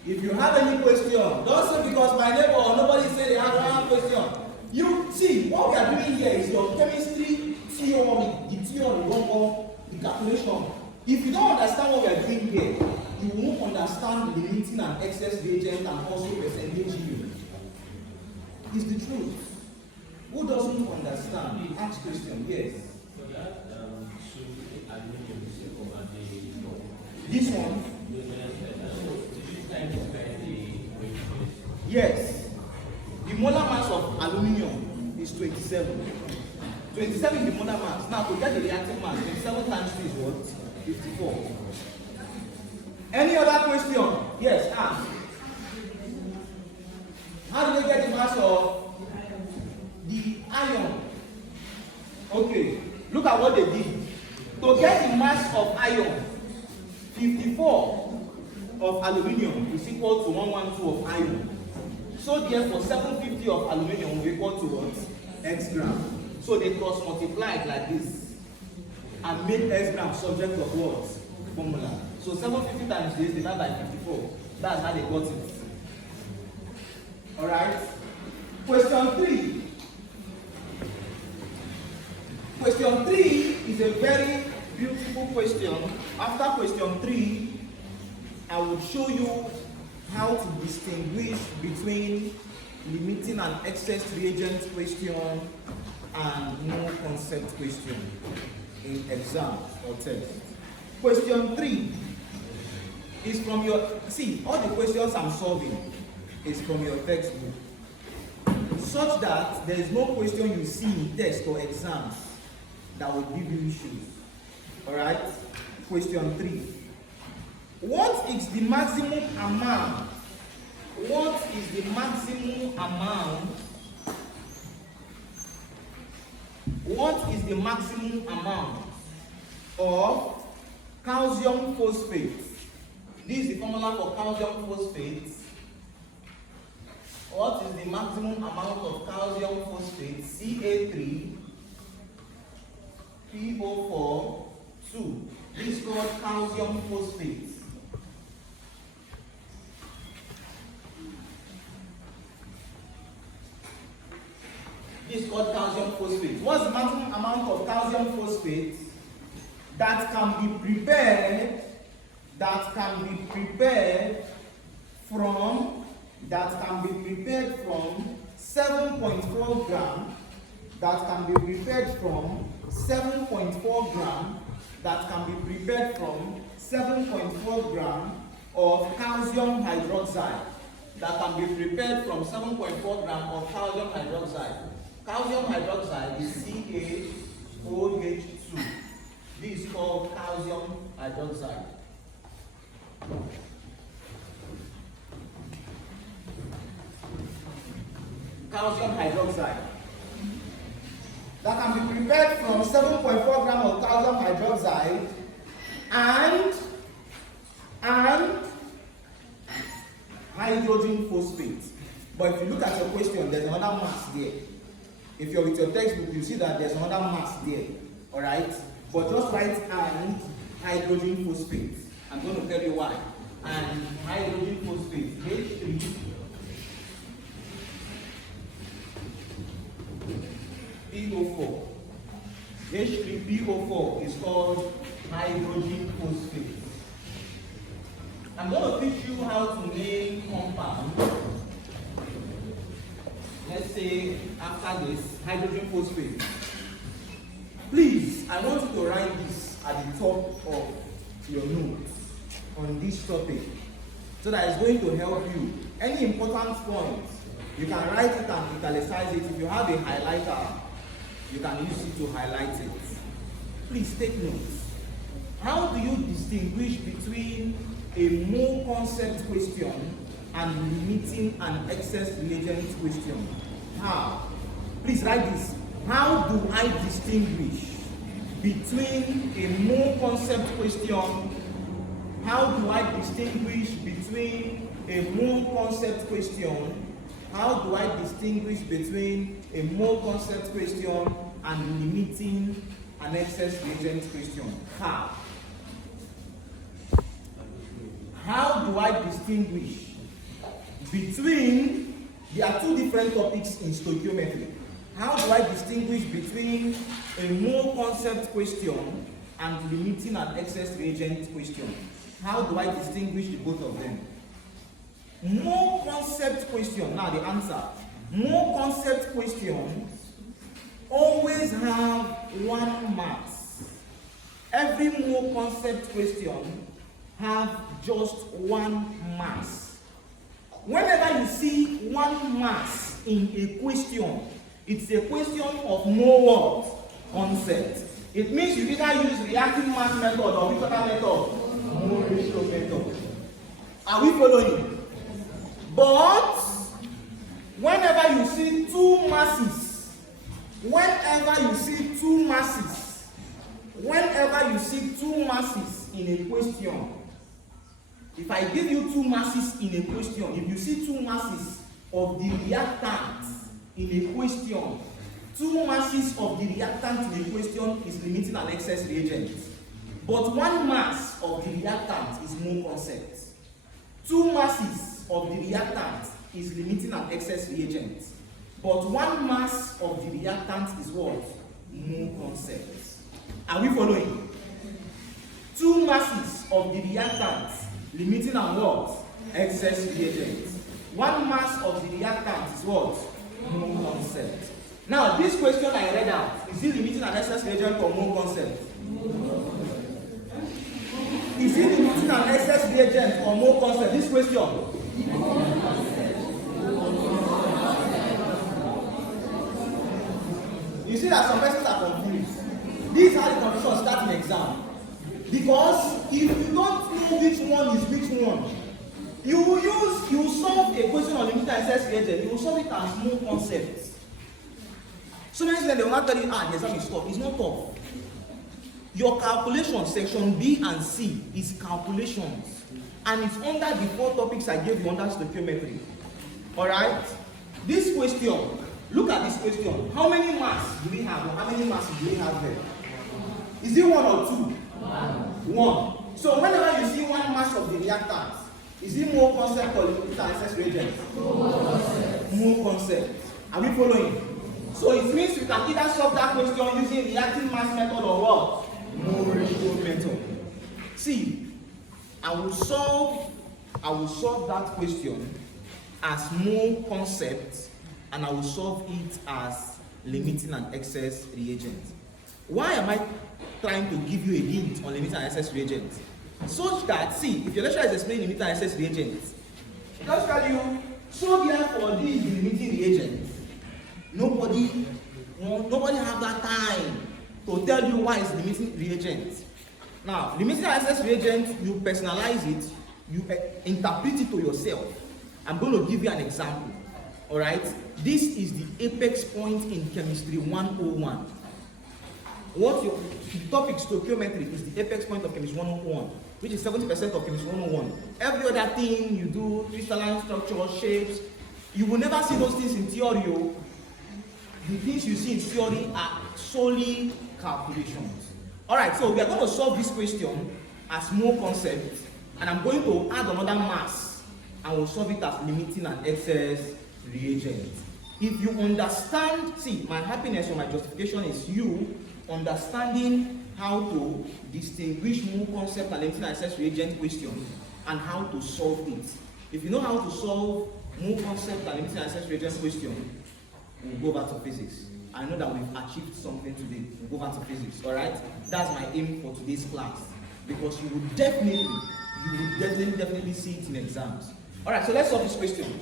If you have any question, don't say because my neighbor or nobody say they have a question. You see, what we are doing here is your chemistry theory, the theory, the calculation. If you don't understand what we are doing here, you won't understand limiting and excess reagent and also percentage yield. It's the truth. Who doesn't understand? Ask question, yes. So that should be aluminum over the this one? Yes. The molar mass of aluminium is 27. 27 is the molar mass. Now to get the reactive mass, 27 times 2 is what? 54. Any other question? Yes, ask. How do they get the mass of the iron? Okay, look at what they did. To get the mass of iron, 54 of aluminium is equal to 112 of iron. So therefore, 750 of aluminium will equal to what? X gram. So they cross multiplied like this and made X gram subject of what? Formula. So 750 times this divided by 54. That's how they got it. Alright? Question 3. Question 3 is a very beautiful question. After question 3, I will show you how to distinguish between limiting and excess reagent question and no concept question in exam or test. Question 3 is from your, see, all the questions I'm solving is from your textbook, such that there is no question you see in test or exams that will give you issues. Alright? Question 3. What is the maximum amount? What is the maximum amount? What is the maximum amount of calcium phosphate? This is the formula for calcium phosphate. What is the maximum amount of calcium phosphate? Ca3PO4 2. This is called calcium phosphate. This is called calcium phosphate. What's the maximum amount of calcium phosphate that can be prepared? That can be prepared from 7.4 gram. That can be prepared from 7.4 gram. That can be prepared from 7.4 gram of calcium hydroxide. That can be prepared from 7.4 gram of calcium hydroxide. Calcium hydroxide is CaOH2. This is called calcium hydroxide. Calcium hydroxide. That can be prepared from 7.4 gram of calcium hydroxide and hydrogen phosphate. But if you look at your question, there's another mass there. If you're with your textbook, you see that there's another mass there. Alright? But just write and hydrogen phosphate. I'm going to tell you why. And hydrogen phosphate, H3PO4. H3PO4 is called hydrogen phosphate. I'm going to teach you how to name compounds. Let's say after this, hydrogen phosphate. Please, I want you to write this at the top of your notes on this topic, so that it's going to help you. Any important points, you can write it and italicize it. If you have a highlighter, you can use it to highlight it. Please take notes. How do you distinguish between a more concept question and limiting and excess reagent question? How? Please write this. How do I distinguish between a more concept question? How do I distinguish between a more concept question How do I distinguish between a mole concept question and limiting and excess reagent question? How? How do I distinguish between, there are two different topics in stoichiometry. How do I distinguish between a mole concept question and limiting and excess reagent question? How do I distinguish the both of them? Mole concept question, now the answer. Mole concept questions always have one mass. Every mole concept question have just one mass. Whenever you see one mass in a question, it's a question of mole what? Concept. It means you either use reactive mass method or which other method? Mole ratio method. Are we following? But whenever you see two masses, whenever you see two masses in a question, if I give you two masses in a question, if you see two masses of the reactant in a question, two masses of the reactant in a question is limiting and excess reagent. But one mass of the reactant is mole concept. Two masses of the reactant is limiting and excess reagent. But one mass of the reactant is what? Mole concept. Are we following? Two masses of the reactant, limiting and what? Excess reagent. One mass of the reactant is what? Mole concept. Now, this question I read out, is it limiting and excess reagent or mole concept? Is it limiting and excess reagent or mole concept? This question. You see that some persons are confused. This is how the confusion starts in exam. Because if you don't know which one is which one, you will solve a question on limiting and excess reagent, you will solve it as mole concept. So many times they will not tell you, the exam is tough. It's not tough. Your calculation, section B and C, is calculations. And it's under the four topics I gave you under stoichiometry. Alright? This question, look at this question. How many mass do we have? Or how many masses do we have there? Is it one or two? One. So whenever you see one mass of the reactant, is it mole concept or limiting and excess reagent? Mole concept. Are we following? So it means you can either solve that question using reactive mass method or what? Mole ratio method. See, I will solve that question as mole concept, and I will solve it as limiting and excess reagent. Why am I trying to give you a hint on limiting and excess reagent? Such that, see, if your lecturer is explaining limiting and excess reagent, just tell you, so therefore this is the limiting reagent. Nobody have that time to tell you why it's limiting reagent. Now, limiting and excess reagent, you personalize it, you interpret it to yourself. I'm going to give you an example. Alright? This is the apex point in chemistry 101. The topic stoichiometry is the apex point of chemistry 101, which is 70% of chemistry 101. Every other thing you do, crystalline structure, shapes, you will never see those things in theory. The things you see in theory are solely calculations. Alright, so we are going to solve this question as mole concept, and I'm going to add another mass, and we'll solve it as limiting and excess reagent. If you understand, see, my happiness or my justification is you understanding how to distinguish mole concept and limiting and excess reagent question and how to solve it. If you know how to solve mole concept and limiting and excess reagent question, we'll go back to physics. I know that we've achieved something today. We'll go back to physics, alright? That's my aim for today's class. Because you will definitely see it in exams. Alright, so let's solve this question.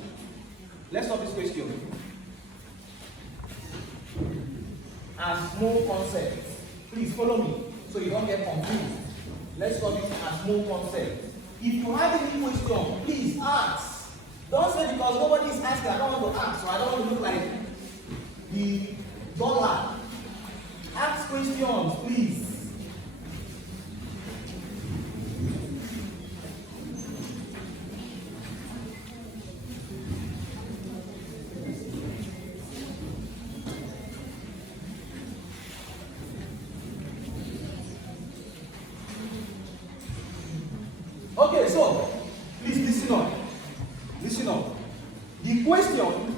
As mole concept. Please follow me so you don't get confused. Let's solve it as mole concept. If you have any question, please ask. Don't say because nobody is asking, I don't want to ask, so I don't want to look like the dollar. Ask questions, please. question,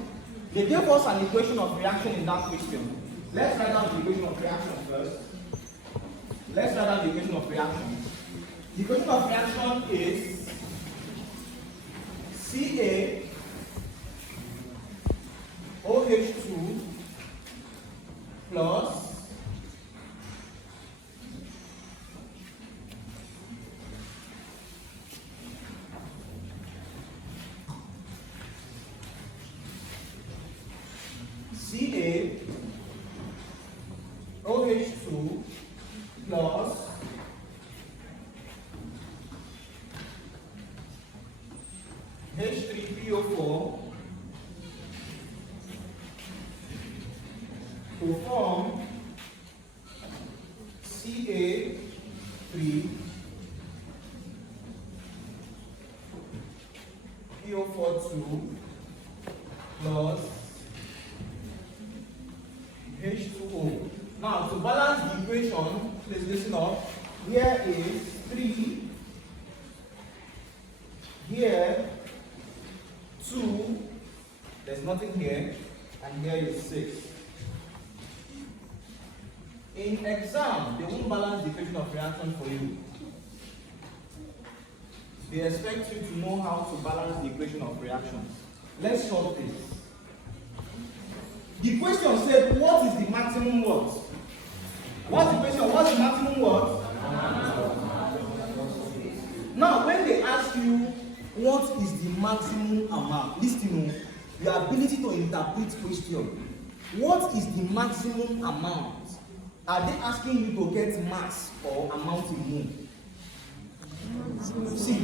they gave us an equation of reaction in that question. Let's write down the equation of reaction first. Let's write down the equation of reaction. The equation of reaction is Ca OH2 plus Ca OH2 plus H3PO4 to form Ca3 PO42 plus H2O. Now, to balance the equation, please listen up. Here is 3, here 2, there's nothing here, and here is 6. In exam, they won't balance the equation of reaction for you. They expect you to know how to balance the equation of reactions. Let's solve this. The question said, what is the maximum what? What's the question? What's the maximum what? Now, when they ask you, what is the maximum amount? Listen, the ability to interpret question. What is the maximum amount? Are they asking you to get mass or amount in mole? See,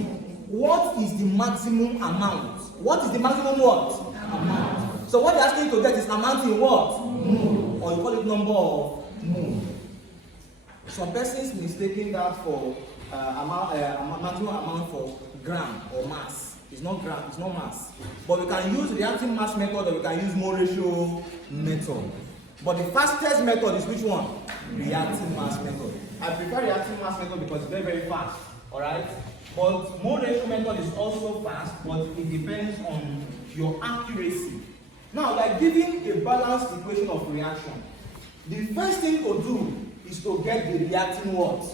what is the maximum amount? What is the maximum what? Amount. So what they're asking you to get is amount in what? Mole. Or you call it number of mole. Some persons mistaking that for maximum amount for gram or mass. It's not gram, it's not mass. But we can use reactive mass method or we can use mole ratio method. But the fastest method is which one? Reactive mass method. I prefer reactive mass method because it's very, very fast. Alright? But mole ratio method is also fast, but it depends on your accuracy. Now, like giving a balanced equation of reaction, the first thing to do is to get the reacting what?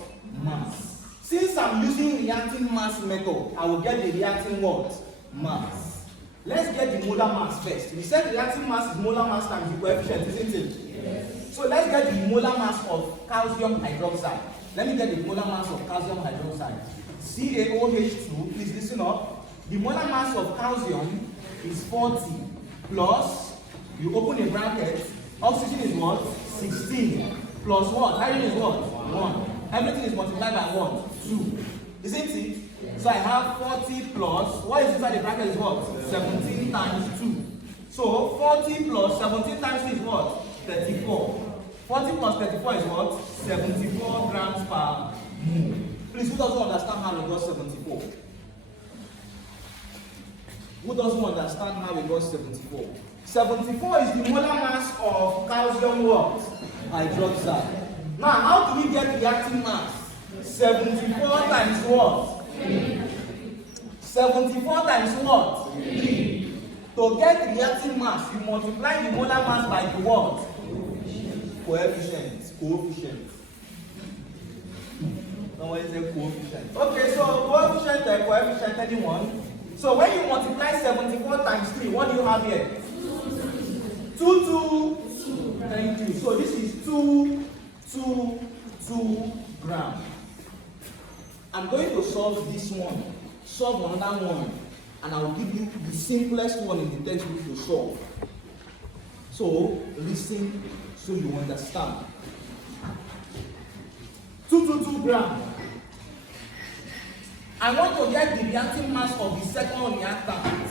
Mass. Since I'm using reacting mass method, I will get the reacting what? Mass. Let's get the molar mass first. We said reacting mass is molar mass times the coefficient, isn't it? Yes. So let's get the molar mass of calcium hydroxide. Let me get the molar mass of calcium hydroxide. CaOH2, please listen up. The molar mass of calcium is 40 plus, you open a bracket, oxygen is what? 16 plus what? Hydrogen is what? 1. Everything is multiplied by what? 2. Isn't it? Yes. So I have 40 plus, what is inside the bracket is what? 17 times 2. So 40 plus 17 times 2 is what? 34. 40 plus 34 is what? 74 grams per mole. Please, who doesn't understand how we got 74? Who doesn't understand how we got 74? 74 is the molar mass of calcium what? Hydroxide. Now, how do we get reacting mass? 74 times what? 3. 74 times what? 3. To get reacting mass, you multiply the molar mass by the what? Coefficient. Coefficient. Someone say coefficient. Okay, so coefficient and coefficient, anyone? So when you multiply 74 times 3, what do you have here? 2. Thank you. So this is 2 grams. I'm going to solve this one, solve another one, and I will give you the simplest one in the textbook to solve. So listen so you understand. 2 grams. I want to get the reacting mass of the second reactant.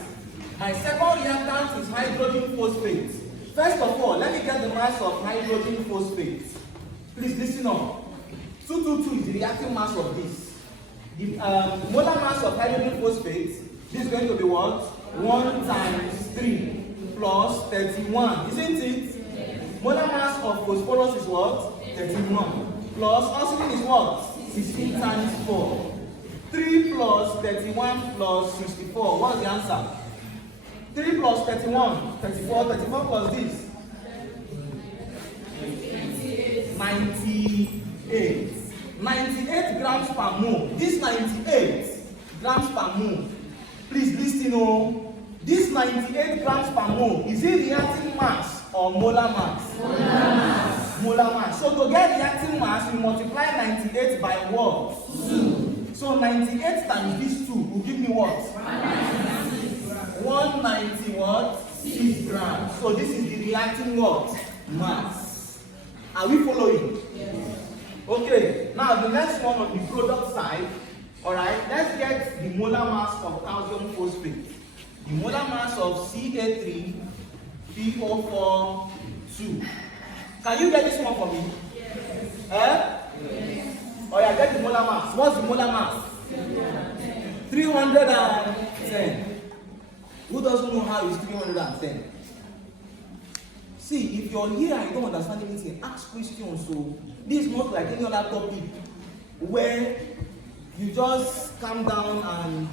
My second reactant is hydrogen phosphate. First of all, let me get the mass of hydrogen phosphate. Please listen up. 222 is the reacting mass of this. The molar mass of hydrogen phosphate, this is going to be what? 1 times 3 plus 31, isn't it? Yes. Molar mass of phosphorus is what? 31. Plus oxygen is what? 16 times 4. 3 plus 31 plus 64. What's the answer? 3 plus 31, 34, 34 plus this. 98. 98 grams per mole. This 98 grams per mole. Please listen, oh. This 98 grams per mole, is it reacting mass or molar mass? Molar mass. Molar mass. So to get reacting mass, we multiply 98 by what? 2. So 98 times this 2 will give me what? 190 what? 6 grams. So this is the reacting what? Mass. Are we following? Yes. Okay, now the next one on the product side. Alright, let's get the molar mass of calcium phosphate. The molar mass of Ca3PO4 2. Can you get this one for me? Yes. Yes. Oh yeah, get the molar mass. What's the molar mass? 310. Who doesn't know how is 310? See, if you're here and you don't understand anything, ask questions. So this is not like any other topic where you just calm down and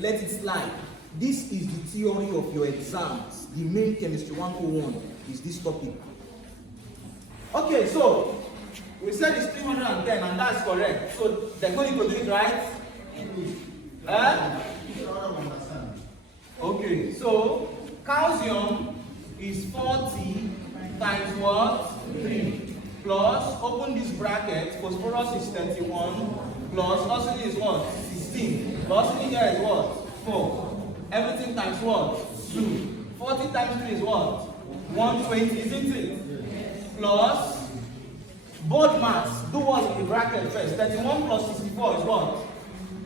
let it slide. This is the theory of your exams. The main chemistry 101 is this topic. Okay, so we said it's 310 and that's correct. So they're going to do it right? Okay, so calcium is 40 times what? 3 plus, open this bracket, phosphorus is 31 plus oxygen is what? 16 plus oxygen here is what? 4. Everything times what? 2. 40 times 3 is what? 120, isn't it? Plus both mass, do what in the bracket first? 31 plus 64 is what?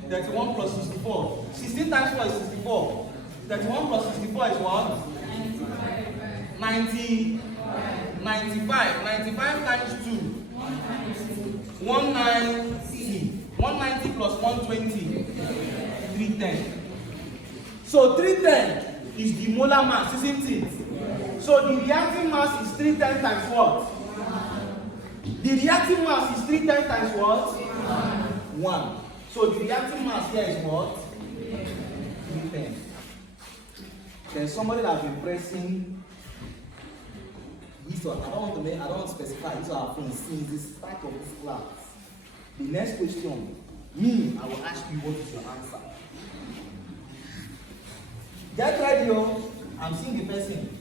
31 plus 64. 16 times 4 is 64. 31 plus 64 is what? 95. 95 times 2. 190. 190 plus 120. 310. So 310 is the molar mass, isn't it? So the reacting mass is 310 times what? The reacting mass is 310 times what? 1. So the reacting mass here is what? 310. There's somebody that has been pressing this one. I don't want to specify this our phone since the start of this class. The next question, I will ask you what is your answer. Get ready, I'm seeing the person.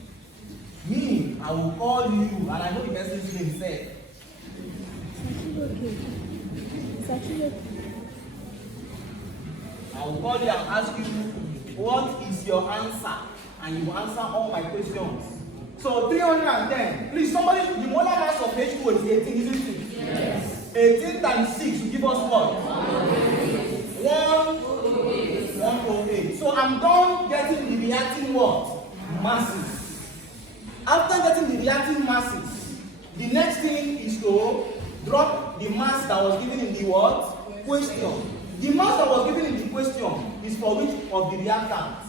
I will call you, and I know the person's name said. It's actually okay. I will call you and ask you what is your answer, and you will answer all my questions. So 310. Please, somebody, the molar mass of H2O is 18, isn't it? Yes. 18 times 6 will give us what? 108. So I'm done getting the reacting what? Masses. After getting the reacting masses, the next thing is to drop the mass that was given in the what? Question. The mass that was given in the question is for which of the reactants?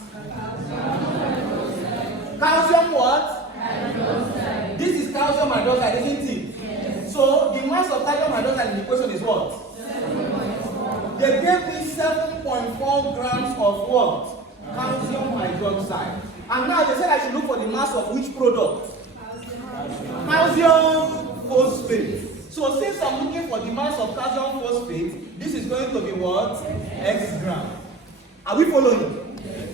Calcium what? Hydroxide. This is calcium hydroxide, isn't it? Yes. So the mass of calcium hydroxide in the question is what? 7.4. They gave me 7.4 grams of what? Calcium hydroxide. And now they said I should look for the mass of which product? Calcium phosphate. So since I'm looking for the mass of calcium phosphate, this is going to be what? X gram. Are we following? Yes.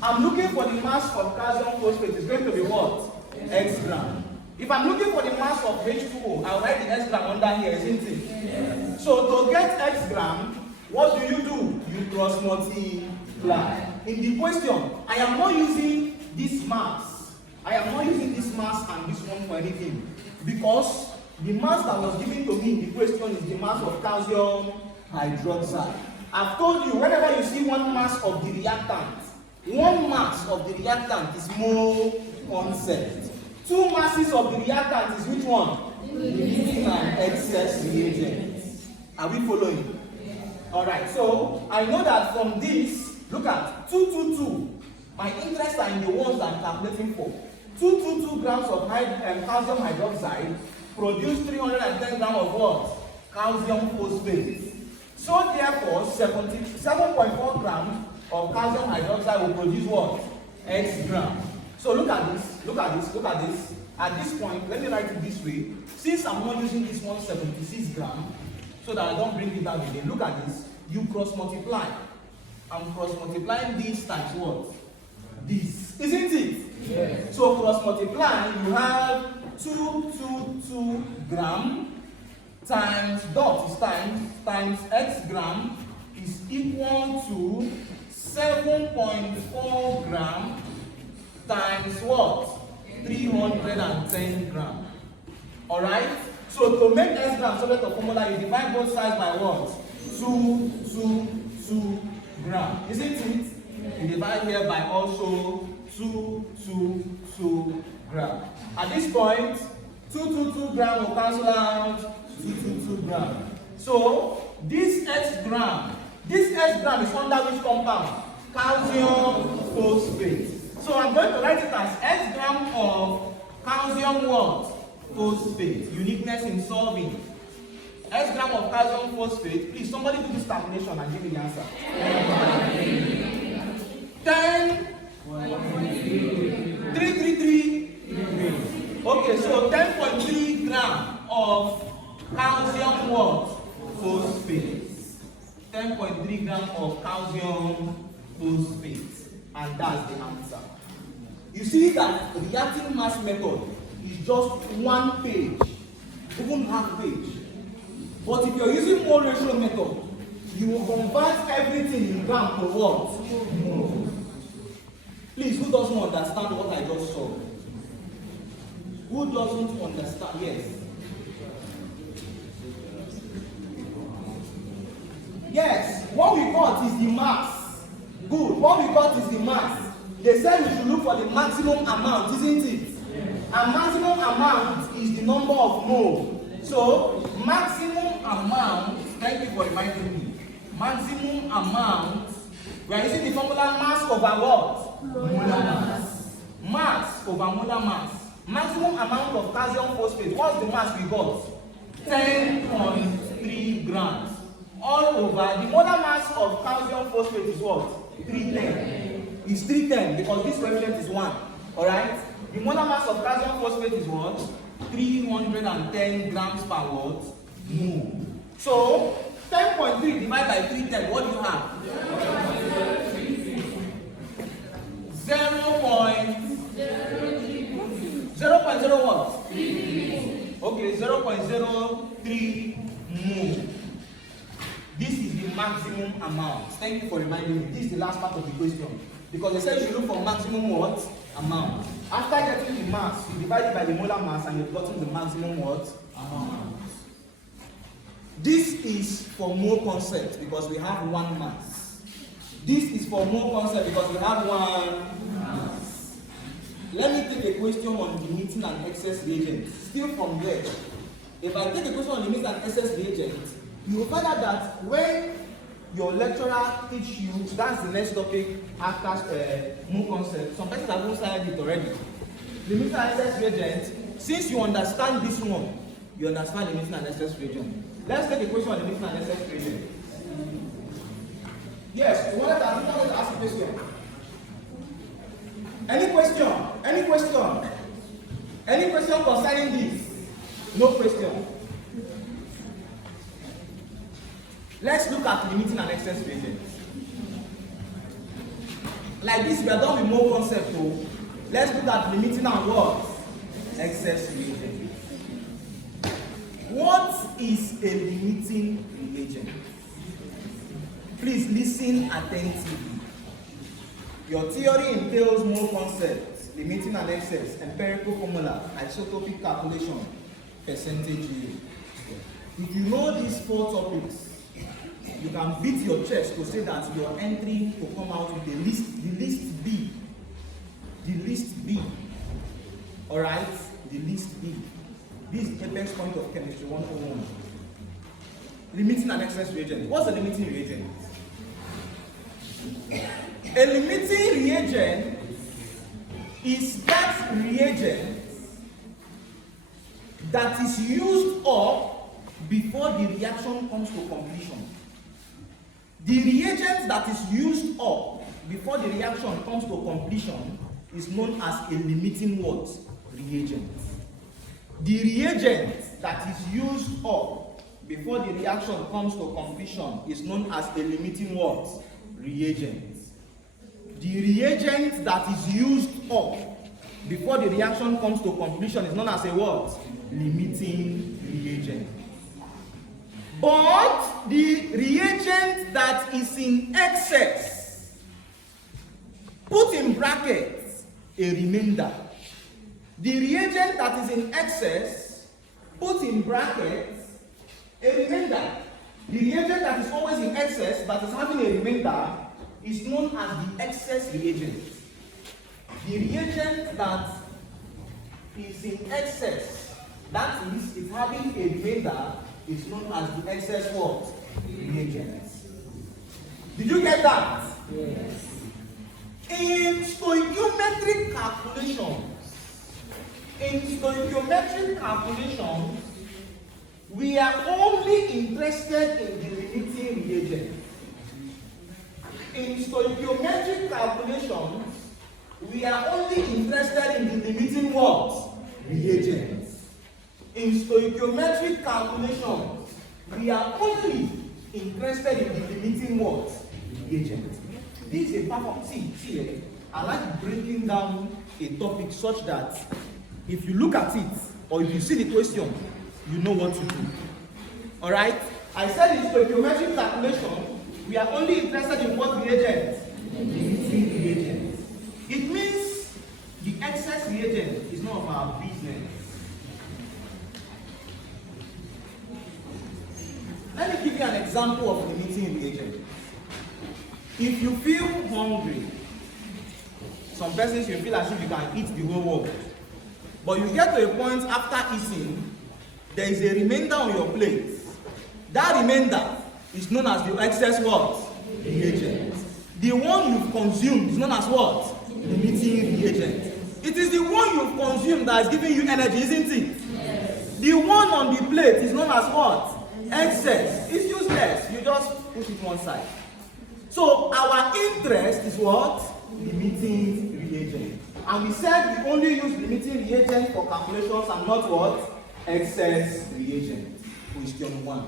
I'm looking for the mass of calcium phosphate. It's going to be what? X gram. If I'm looking for the mass of H2O, I'll write the X gram under here, isn't it? Yes. So to get X gram, what do? You cross multiply. In the question, I am not using this mass. I am not using this mass and this one for anything. Because the mass that was given to me in the question is the mass of calcium hydroxide. I've told you, whenever you see one mass of the reactant, one mass of the reactant is mole concept. Two masses of the reactant is which one? Limiting and excess reagents. Are we following? Alright, so I know that from this, look at 222. My interests are in the ones that I'm calculating for. 222 grams of calcium hydroxide produce 310 grams of what? Calcium phosphate. So therefore, 7.4 grams of calcium hydroxide will produce what? X gram. So look at this, look at this, look at this. At this point, let me write it this way. Since I'm not using this 176 gram, so that I don't bring it down again, look at this. You cross multiply. I'm cross multiplying this times what? This. Isn't it? Yes. So cross multiply, you have 222 gram times dot is times x gram is equal to 7.4 gram times what? 310 gram. Alright? So to make x gram subject of formula, you divide both sides by what? 222 gram. Isn't it? You divide here by also 222 gram. At this point, 222 gram will cancel out 222 gram. So this x gram is under which compound? Calcium phosphate. So I'm going to write it as x gram of calcium what? Phosphate. Uniqueness in solving. X gram of calcium phosphate. Please, somebody do this calculation and give me the answer. 10. 333. Okay, so 10.3 gram of calcium what? Phosphate. 10.3 gram of calcium phosphate. And that's the answer. You see that reacting mass method is just one page, even half page. But if you're using mole ratio method, you will convert everything in gram to what? Mole. Please, who doesn't understand what I just saw? Who doesn't understand? Yes. Yes, what we got is the mass. Good. What we got is the mass. They said we should look for the maximum amount, isn't it? And maximum amount is the number of mole. So, maximum amount, thank you for reminding me. Maximum amount, we are using the formula mass over what? Molar mass. Mass over molar mass. Maximum amount of calcium phosphate. What's the mass we got? 10.3 grams. All over. The molar mass of calcium phosphate is what? 310. It's 310 because this coefficient is 1. Alright? The molar mass of calcium phosphate is what? 310 grams per what? Mole. So, 10.3 divided by 310, what do you have? 0.0 what? Okay, 0.03 mole. This is the maximum amount. Thank you for reminding me. This is the last part of the question. Because they said you should look for maximum what? Amount. After getting the mass, you divide it by the molar mass and you've gotten the maximum what? Amount. This is for mole concept because we have one mass. This is for mole concept because we have one mass. Let me take a question on limiting and excess reagents. Still from there. If I take a question on limiting and excess reagents, you will find out that when your lecturer teach you, that's the next topic after mole concept. Some persons have even started it already. Limiting and excess reagents, since you understand this one, you understand limiting and excess reagents. Let's take a question on limiting and excess reagents. Yes, we wanted to ask a question. Any question? Any question? Any question concerning this? No question. Let's look at limiting and excess reagents. Like this, we are done with mole concept. So let's look at limiting and what? Excess reagents. What is a limiting reagent? Please listen attentively. Your theory entails mole concepts, limiting and excess, empirical formula, isotopic calculation, percentage yield. If you know these 4 topics, you can beat your chest to say that you are entering to come out with the list B. The list B. Alright? The list B. This is the apex point of chemistry 101. Limiting and excess reagent. What's a limiting reagent? A limiting reagent is that reagent that is used up before the reaction comes to completion. The reagent that is used up before the reaction comes to completion is known as a limiting what? Reagent. The reagent that is used up before the reaction comes to completion is known as a limiting what? Reagent. The reagent that is used up before the reaction comes to completion is known as a what? Limiting reagent. But the reagent that is in excess, put in brackets a remainder. The reagent that is in excess, put in brackets a remainder. The reagent that is always in excess, that is having a remainder, is known as the excess reagent. The reagent that is in excess, that is having a remainder, is known as the excess what? Reagent. Did you get that? Yes. In stoichiometric calculations, we are only interested in the limiting reagent. In stoichiometric calculations, we are only interested in the limiting what? Reagent. In stoichiometric calculations, we are only interested in the limiting what? Reagent. This is a perfect see, I like breaking down a topic such that if you look at it or if you see the question, you know what to do. Alright? I said in stoichiometric calculation, we are only interested in what reagent? Limiting reagent. It means the excess reagent is none of our business. Let me give you an example of limiting reagent. If you feel hungry, some persons you feel as if you can eat the whole world. But you get to a point after eating, there is a remainder on your plate. That remainder is known as the excess what? Reagent. The one you've consumed is known as what? Limiting reagent. It is the one you've consumed that is giving you energy, isn't it? Yes. The one on the plate is known as what? Excess. It's useless. You just put it one side. So our interest is what? Limiting reagent. And we said we only use limiting reagent for calculations and not what? Excess reagent. Question 1.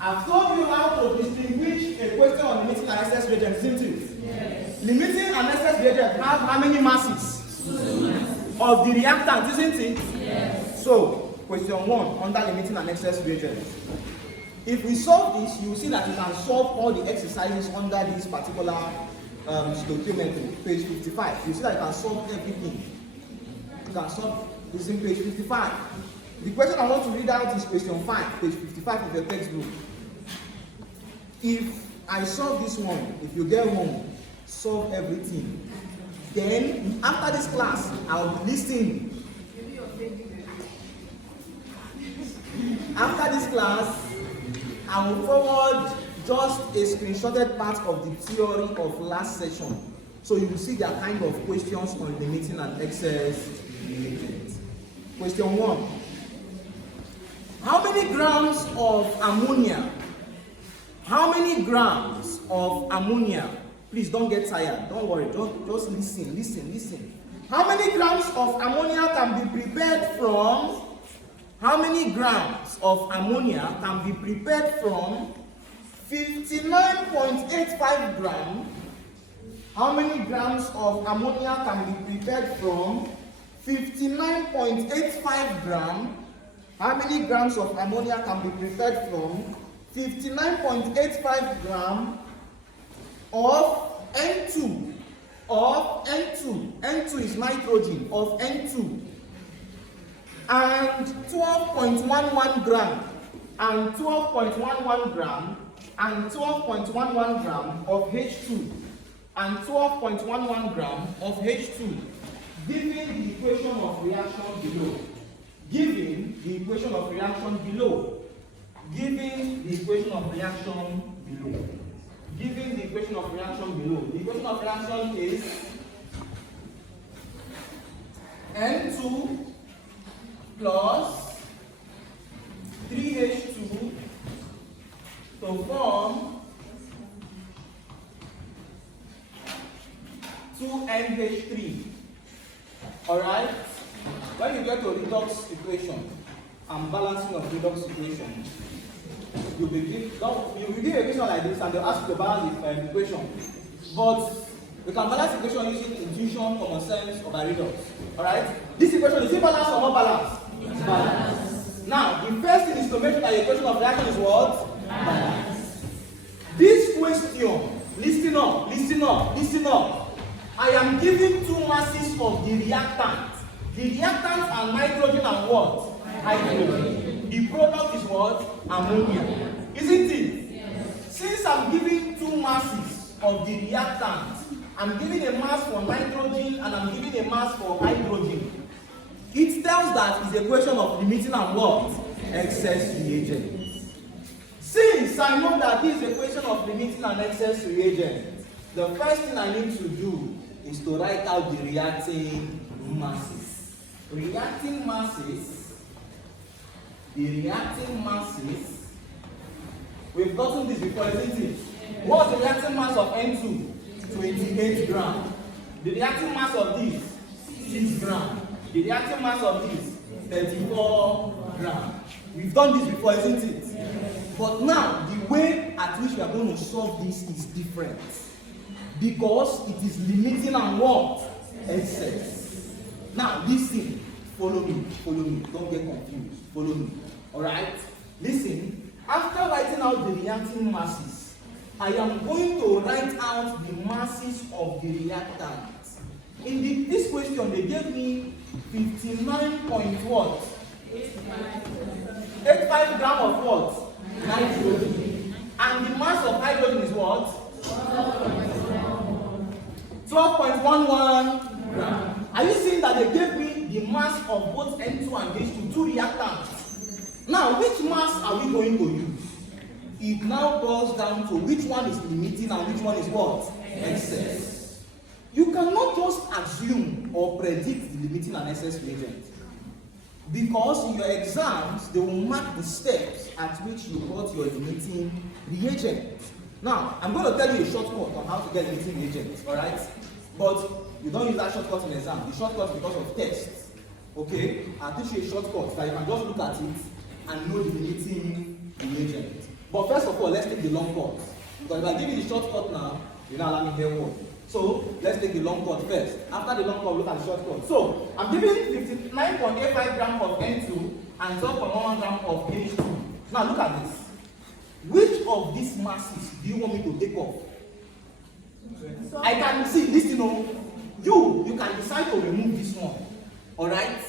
I've told you how to distinguish a question on limiting and excess reagent, isn't it? Yes. Limiting and excess reagent have how many masses? 2 of the reactant, isn't it? Yes. So, question 1, under limiting and excess reagent. If we solve this, you will see that you can solve all the exercises under this particular stoichiometry, page 55. You see that you can solve everything. You can solve this in page 55. The question I want to read out is question 5, page 55 of your textbook. If I solve this one, if you get home, solve everything. Then, after this class, I'll be listening. After this class, I will forward just a screenshotted part of the theory of last session. So you will see the kind of questions on limiting and excess reagents. Question 1. How many grams of ammonia? How many grams of ammonia? Please don't get tired. Don't worry. Just listen. How many grams of ammonia can be prepared from? How many grams of ammonia can be prepared from 59.85 grams? How many grams of ammonia can be prepared from 59.85 grams? How many grams of ammonia can be prepared from 59.85 grams of N2? N2 is nitrogen of N2. And 12.11 gram, and 12.11 gram, and 12.11 gram of H2, and 12.11 gram of H2, given the equation of reaction below. Given the equation of reaction below. Given the equation of reaction below. Given the equation of reaction below. The equation of reaction is N2 plus 3H2 to form 2NH3. Alright? When you get to redox equation and balancing of redox equation, you begin a equation like this and they'll ask you to balance the equation. But you can balance the equation using intuition, common sense, or by redox. Alright? This equation is it balanced or not balanced? It's balanced. Now, the first thing is to make sure that the equation of reaction is what? Balanced. This question, listen up, listen up, listen up. I am giving two masses of the reactant. The reactant are nitrogen and what? Hydrogen. The product is what? Ammonia. Isn't it? Yes. Since I'm giving two masses of the reactant, I'm giving a mass for nitrogen and I'm giving a mass for hydrogen. It tells that it's a question of limiting and what? Excess reagents. Since I know that this is a question of limiting and excess reagents, the first thing I need to do is to write out the reacting masses. Reacting masses, the reacting masses, we've gotten this before, isn't it? What's the reacting mass of N2? 28 grams. The reacting mass of this? 6 grams. The reacting mass of this? 34 grams. We've done this before, isn't it? But now, the way at which we are going to solve this is different. Because it is limiting and what? Excess. Now, listen. Follow me. Follow me. Don't get confused. Follow me. Alright? Listen. After writing out the reacting masses, I am going to write out the masses of the reactant. In this question, they gave me 59 point what? 85 grams of what? Nitrogen. And the mass of hydrogen is what? 12.11 grams. Are you seeing that they gave me the mass of both N2 and H2, two reactants? Now, which mass are we going to use? It now boils down to which one is limiting and which one is what? Excess. You cannot just assume or predict the limiting and excess reagent. Because in your exams, they will mark the steps at which you got your limiting reagent. Now, I'm going to tell you a shortcut on how to get limiting reagents, alright? But you don't use that shortcut in exam. The shortcut is because of tests. Okay? I'll teach you a shortcut that you can just look at it and know the limiting reagent. But first of all, let's take the long cut. Because if I give you the shortcut now, you're not allowing me to hear what. So, let's take the long cut first. After the long cut, look at the short cut. So, I'm giving 59.85 grams of N2 and 12.11 grams of H2. Now, look at this. Which of these masses do you want me to take off? I can see, listen, you can decide to remove this one. Alright?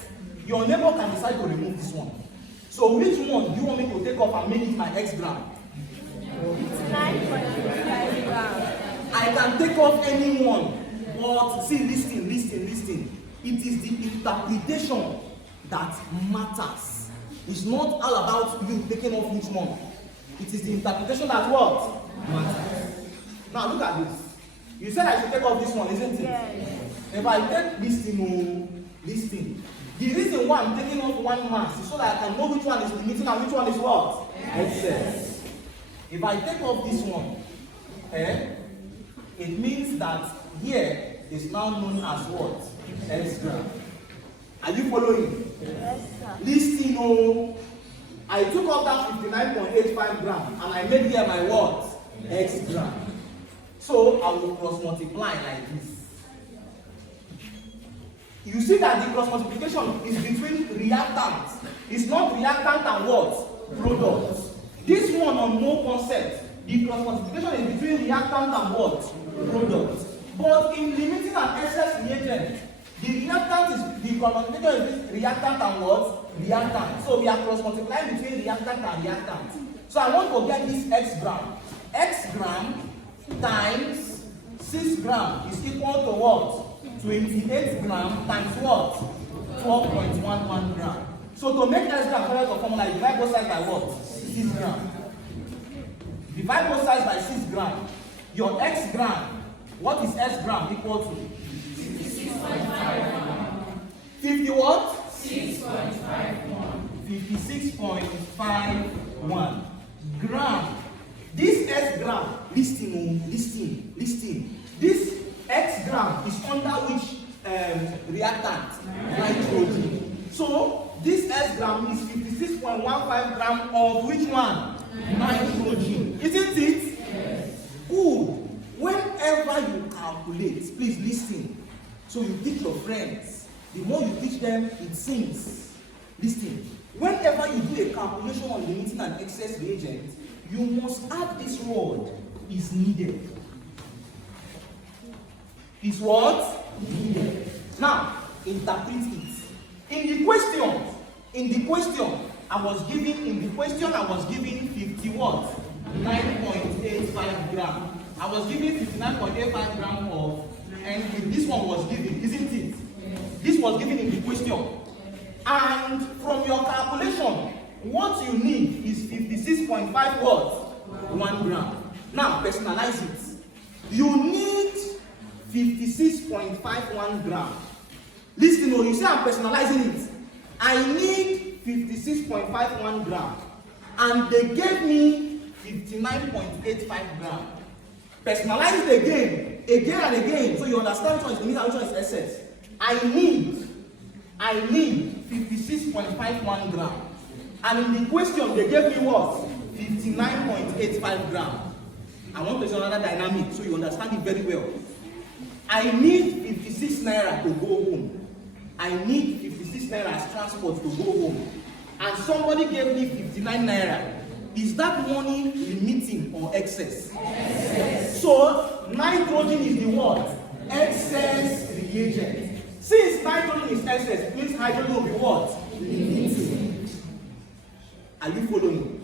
Your neighbor can decide to remove this one. So, which one do you want me to take off and make it my X gram? 9.85 grams. I can take off any one, but see, listen. It is the interpretation that matters. It's not all about you taking off which one. It is the interpretation that what? Matters. Now look at this. You said I should take off this one, isn't it? Yes. If I take this thing, the reason why I'm taking off one mass is so that I can know which one is limiting and which one is what? Excess. If I take off this one, it means that here is now known as what? X gram. Are you following? Yes, sir. Listen, I took off that 59.85 grams and I made here my what? X gram. So I will cross multiply like this. You see that the cross multiplication is between reactants. It's not reactant and what? Product. This one on no concept. The cross multiplication is between reactant and what? Product. But in limiting and excess reagent, the reactant is the cross multiplication is between reactant and what? Reactant. So we are cross multiplying between reactant and reactant. So I want to get this X gram. X gram times 6 grams is equal to what? 28 grams times what? 12.11 grams. So to make X gram correct the formula, divide both sides by what? 6 grams. Divide both sides by 6 grams. Your X gram, what is X gram equal to? 56.51. 50 what? 56.51 gram. This S gram, listen. This X gram is under which reactant? Nitrogen. So this X gram is 56.15 gram of which one? Nitrogen. Isn't it? Yes. Good. Whenever you calculate, please listen. So you teach your friends. The more you teach them, it sinks. Listen. Whenever you do a calculation on limiting and excess reagent, you must add this word, is needed. Is what? Needed. Now, interpret it. In the question, I was given 50 what? 9.85 gram. I was given 59.85 gram of, and this one was given, isn't it? Yes. This was given in the question. And from your calculation, what you need is 56.5 what? 1 gram. Now, personalize it. You need 56.51 gram. Listen, you say I'm personalizing it. I need 56.51 gram. And they gave me 59.85 gram. Personalize it again and again, so you understand which one is limit and which one is excess. I need 56.51 gram. And in the question, they gave me what? 59.85 gram. I want to show another dynamic so you understand it very well. I need 56 naira to go home. I need 56 naira as transport to go home. And somebody gave me 59 naira. Is that money limiting or excess? Excess. So nitrogen is the what? Excess reagent. Since nitrogen is excess, means hydrogen will be what? Limiting. Are you following?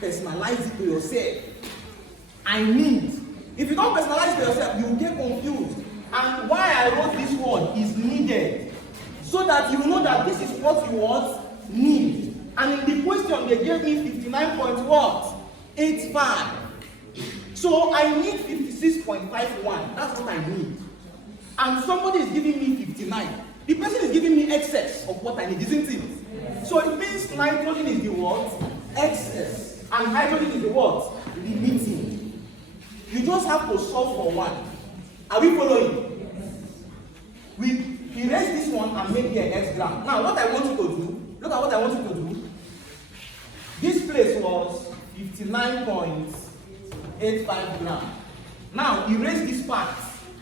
Yes. Personalize it to yourself. I need. If you don't personalize it to yourself, you will get confused. And why I wrote this word is needed. So that you know that this is what you want, need. And in the question, they gave me 59.85. So I need 56.51. That's what I need. And somebody is giving me 59. The person is giving me excess of what I need, isn't it? Yes. So it means nitrogen is the what? Excess. And hydrogen is the what? Limiting. You just have to solve for one. Are we following? We erase this one and make it an X gram. Now, what I want you to do, look at what I want you to do. This place was 59.85 gram. Now, erase this part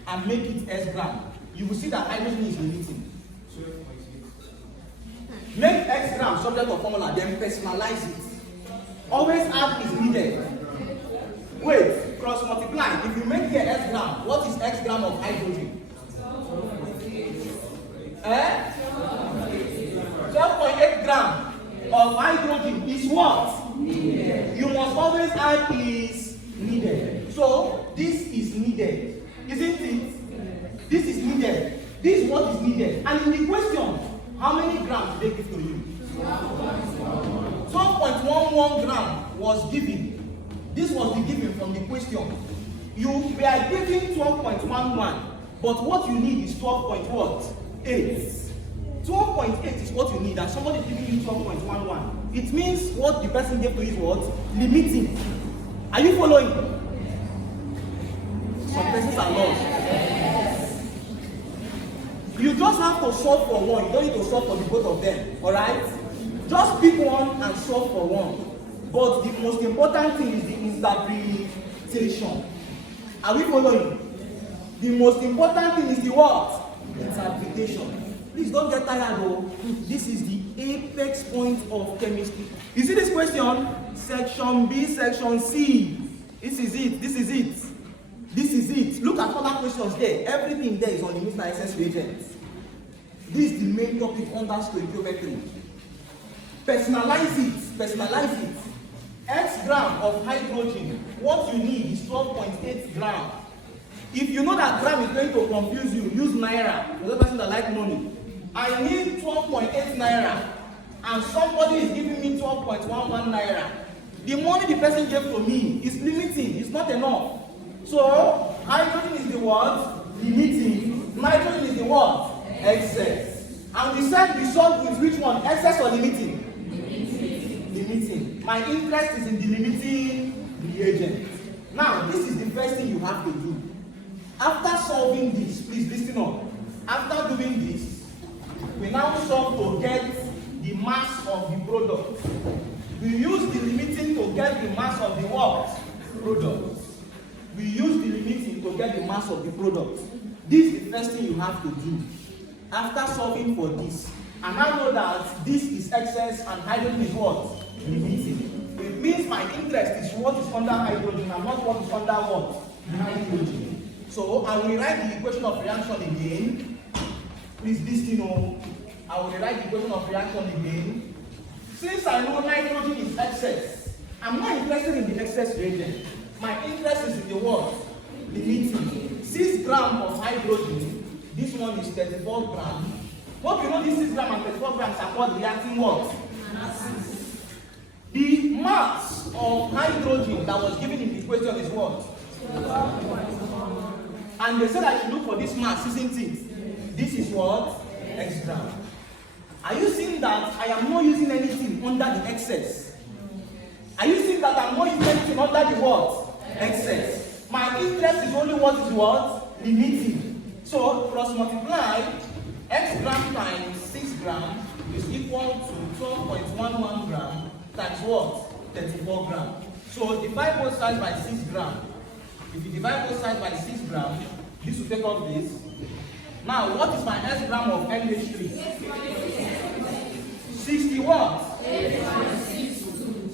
and make it S gram. You will see that hydrogen is limiting. Make X gram subject of formula, then personalize it. Always add is needed. Wait, cross multiply. If you make here X gram, what is X gram of hydrogen? 12.8 gram of hydrogen is what? Needed. You must always add is needed. So this is needed, isn't it? This is needed. This is what is needed. And in the question, how many grams did they give to you? 12.11 gram was given. This was the given from the question. You were given 12.11, but what you need is 12.8. 12.8 is what you need, and somebody is giving you 12.11. It means what the person gave to you is what? Limiting. Are you following? Some persons are lost. You just have to solve for one. You don't need to solve for the both of them. Alright? Just pick one and solve for one. But the most important thing is the interpretation. Are we following? The most important thing is the what? Interpretation. Please don't get tired though. This is the apex point of chemistry. You see this question? Section B, section C. This is it. This is it. This is it. Look at other questions there. Everything there is on limiting and excess reagents. This is the main topic under stoichiometry. Personalize it. Personalize it. X gram of hydrogen. What you need is 12.8 gram. If you know that gram is going to confuse you, use naira. For the person that like money. I need 12.8 naira. And somebody is giving me 12.11 naira. The money the person gave to me is limiting. It's not enough. So, hydrogen is the what? Limiting. Nitrogen is the what? Excess. And we said we solve with which one? Excess or limiting? Limiting. My interest is in the limiting reagent. Now, this is the first thing you have to do. After solving this, please listen up. After doing this, we now solve to get the mass of the product. We use the limiting to get the mass of the what? Product. We use the limiting to get the mass of the product. This is the first thing you have to do. After solving for this, and I know that this is excess and hydrogen is what? Limiting. It means my interest is what is under hydrogen and not what is under what? Hydrogen. So I will rewrite the equation of reaction again. Please listen on. I will rewrite the equation of reaction again. Since I know nitrogen is excess, I'm not interested in the excess reagent. My interest is in the what? Limiting. 6 grams of hydrogen. This one is 34 grams. Hope you know this 6 grams and 34 grams are called reacting what? Masses. The mass of hydrogen that was given in the equation is what? 12.1. And they said I should look for this mass, isn't it? This is what? X gram. Are you seeing that I am not using anything under the excess? Are you seeing that I'm not using anything under the what? Excess. My interest is only what is what? Limiting. So cross multiply x gram times 6 grams is equal to 12.11 gram times what? 34 grams. So divide both sides by 6 grams. If you divide both sides by 6 grams, this will take off this. Now, what is my S gram of NH3? 60 what?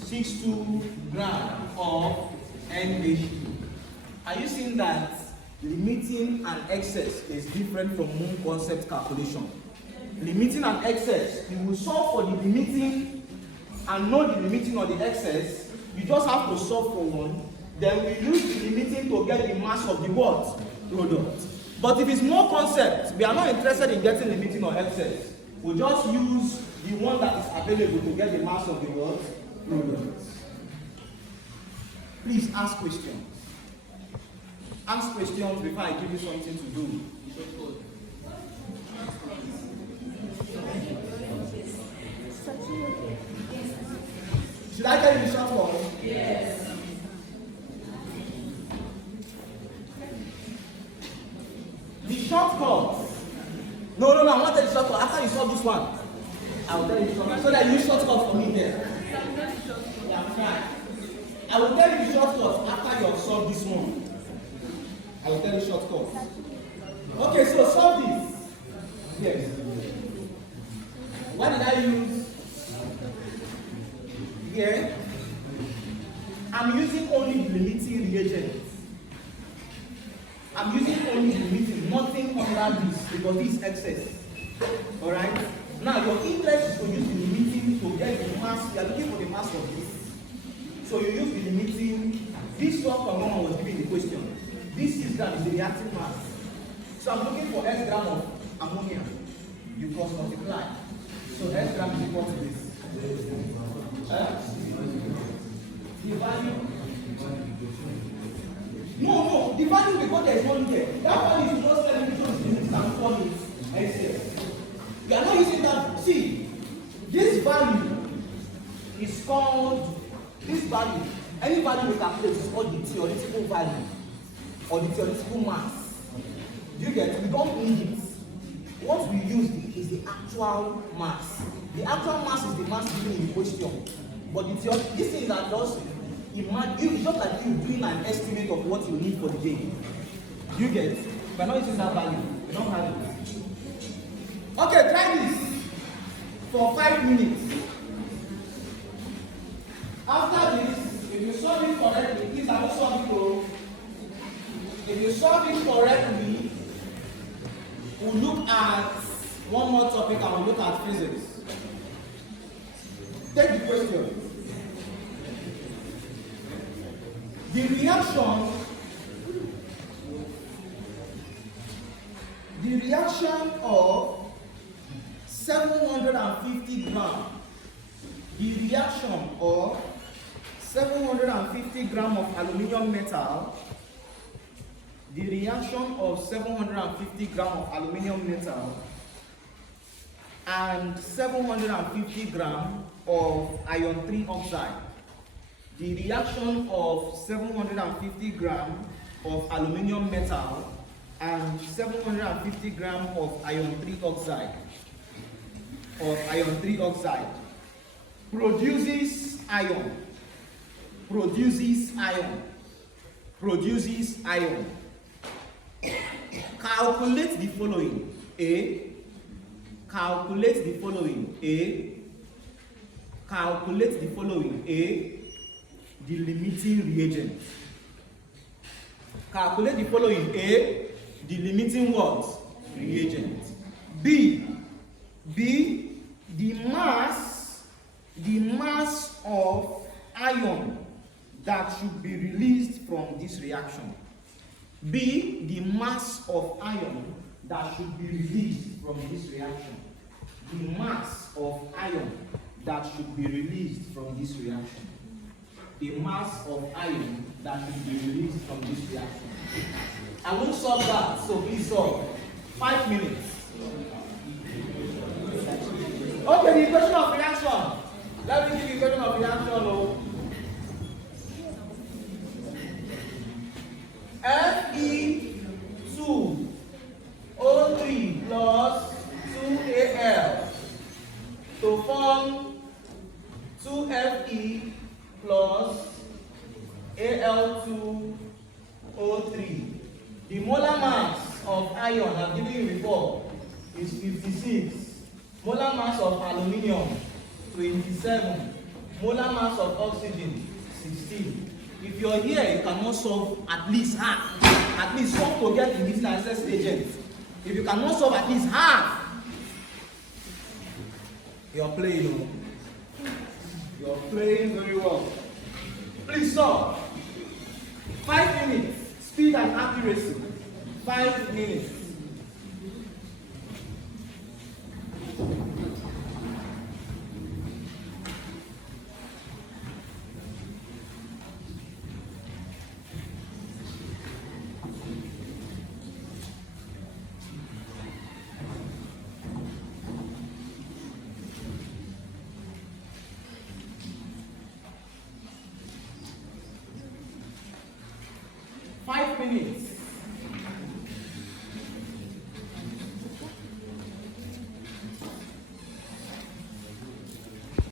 62 grams of NH3. Are you seeing that limiting and excess is different from moon concept calculation? Limiting and excess, you will solve for the limiting and know the limiting or the excess. You just have to solve for one. Then we use the limiting to get the mass of the what? Product. But if it's more concept, we are not interested in getting limiting or excess. We just use the one that is available to get the mass of the what? Product. Please ask questions. Ask questions before I give you something to do. Should I tell you the short form? Yes. The shortcut. No, I want to tell you the shortcut. After you solve this one, I will tell you the shortcut. So that you shortcut for me there. Yeah, I'm trying. I will tell you the shortcut after you have solved this one. I will tell you shortcut. Okay, so solve this. Yes. What did I use? Here. I'm using only the limiting reagents. I'm using only the limiting, nothing under this, because this is excess. Alright? Now your interest is to use the limiting to get the mass. You are looking for the mass of this. So you use the limiting. This 12.1 was given the question. This 6 grams is the reactive mass. So I'm looking for S gram of ammonia. You cross multiply. So S gram is equal to this. The value. No, the value because there is one there. That one is just telling you to transform it excess. You are not using that. See, this value is called this value. Any value we calculate is called the theoretical value or the theoretical mass. Do you get it? We don't need it. What we use is the actual mass. The actual mass is the mass given in the question. But the this thing is that just it's just like you doing an estimate of what you need for the day. Do you get it? We're not using that value. We don't have it. Okay, try this for 5 minutes. After this, if you solve it correctly, please have to solve it though. If you solve it correctly, we'll look at one more topic and we'll look at physics. Take the question. The reaction of 750 grams. The reaction of 750 grams of aluminium metal. The reaction of 750 grams of aluminium metal and 750 grams of iron 3 oxide. The reaction of 750 grams of aluminium metal 750 grams of iron 3 oxide produces iron. Calculate the following. Calculate the following. The limiting reagent. Calculate the following. The limiting what? Reagent. B, the mass of iron that should be released from this reaction. B, the mass of iron that should be released from this reaction. The mass of iron that should be released from this reaction. The mass of iron that should be released from this reaction. I won't solve that, so please solve. 5 minutes. Okay, the equation of reaction. Let me give you the equation of reaction. Fe2O3 plus 2Al to form 2Fe plus Al2O3. The molar mass of iron I've given you before is 56. Molar mass of aluminium 27. Molar mass of oxygen 16. If you're here, you cannot solve at least half. At least some to get limiting and excess reagents. If you cannot solve at least half, you're playing. You're playing very well. Please solve. 5 minutes. Speed and accuracy. 5 minutes. Five minutes.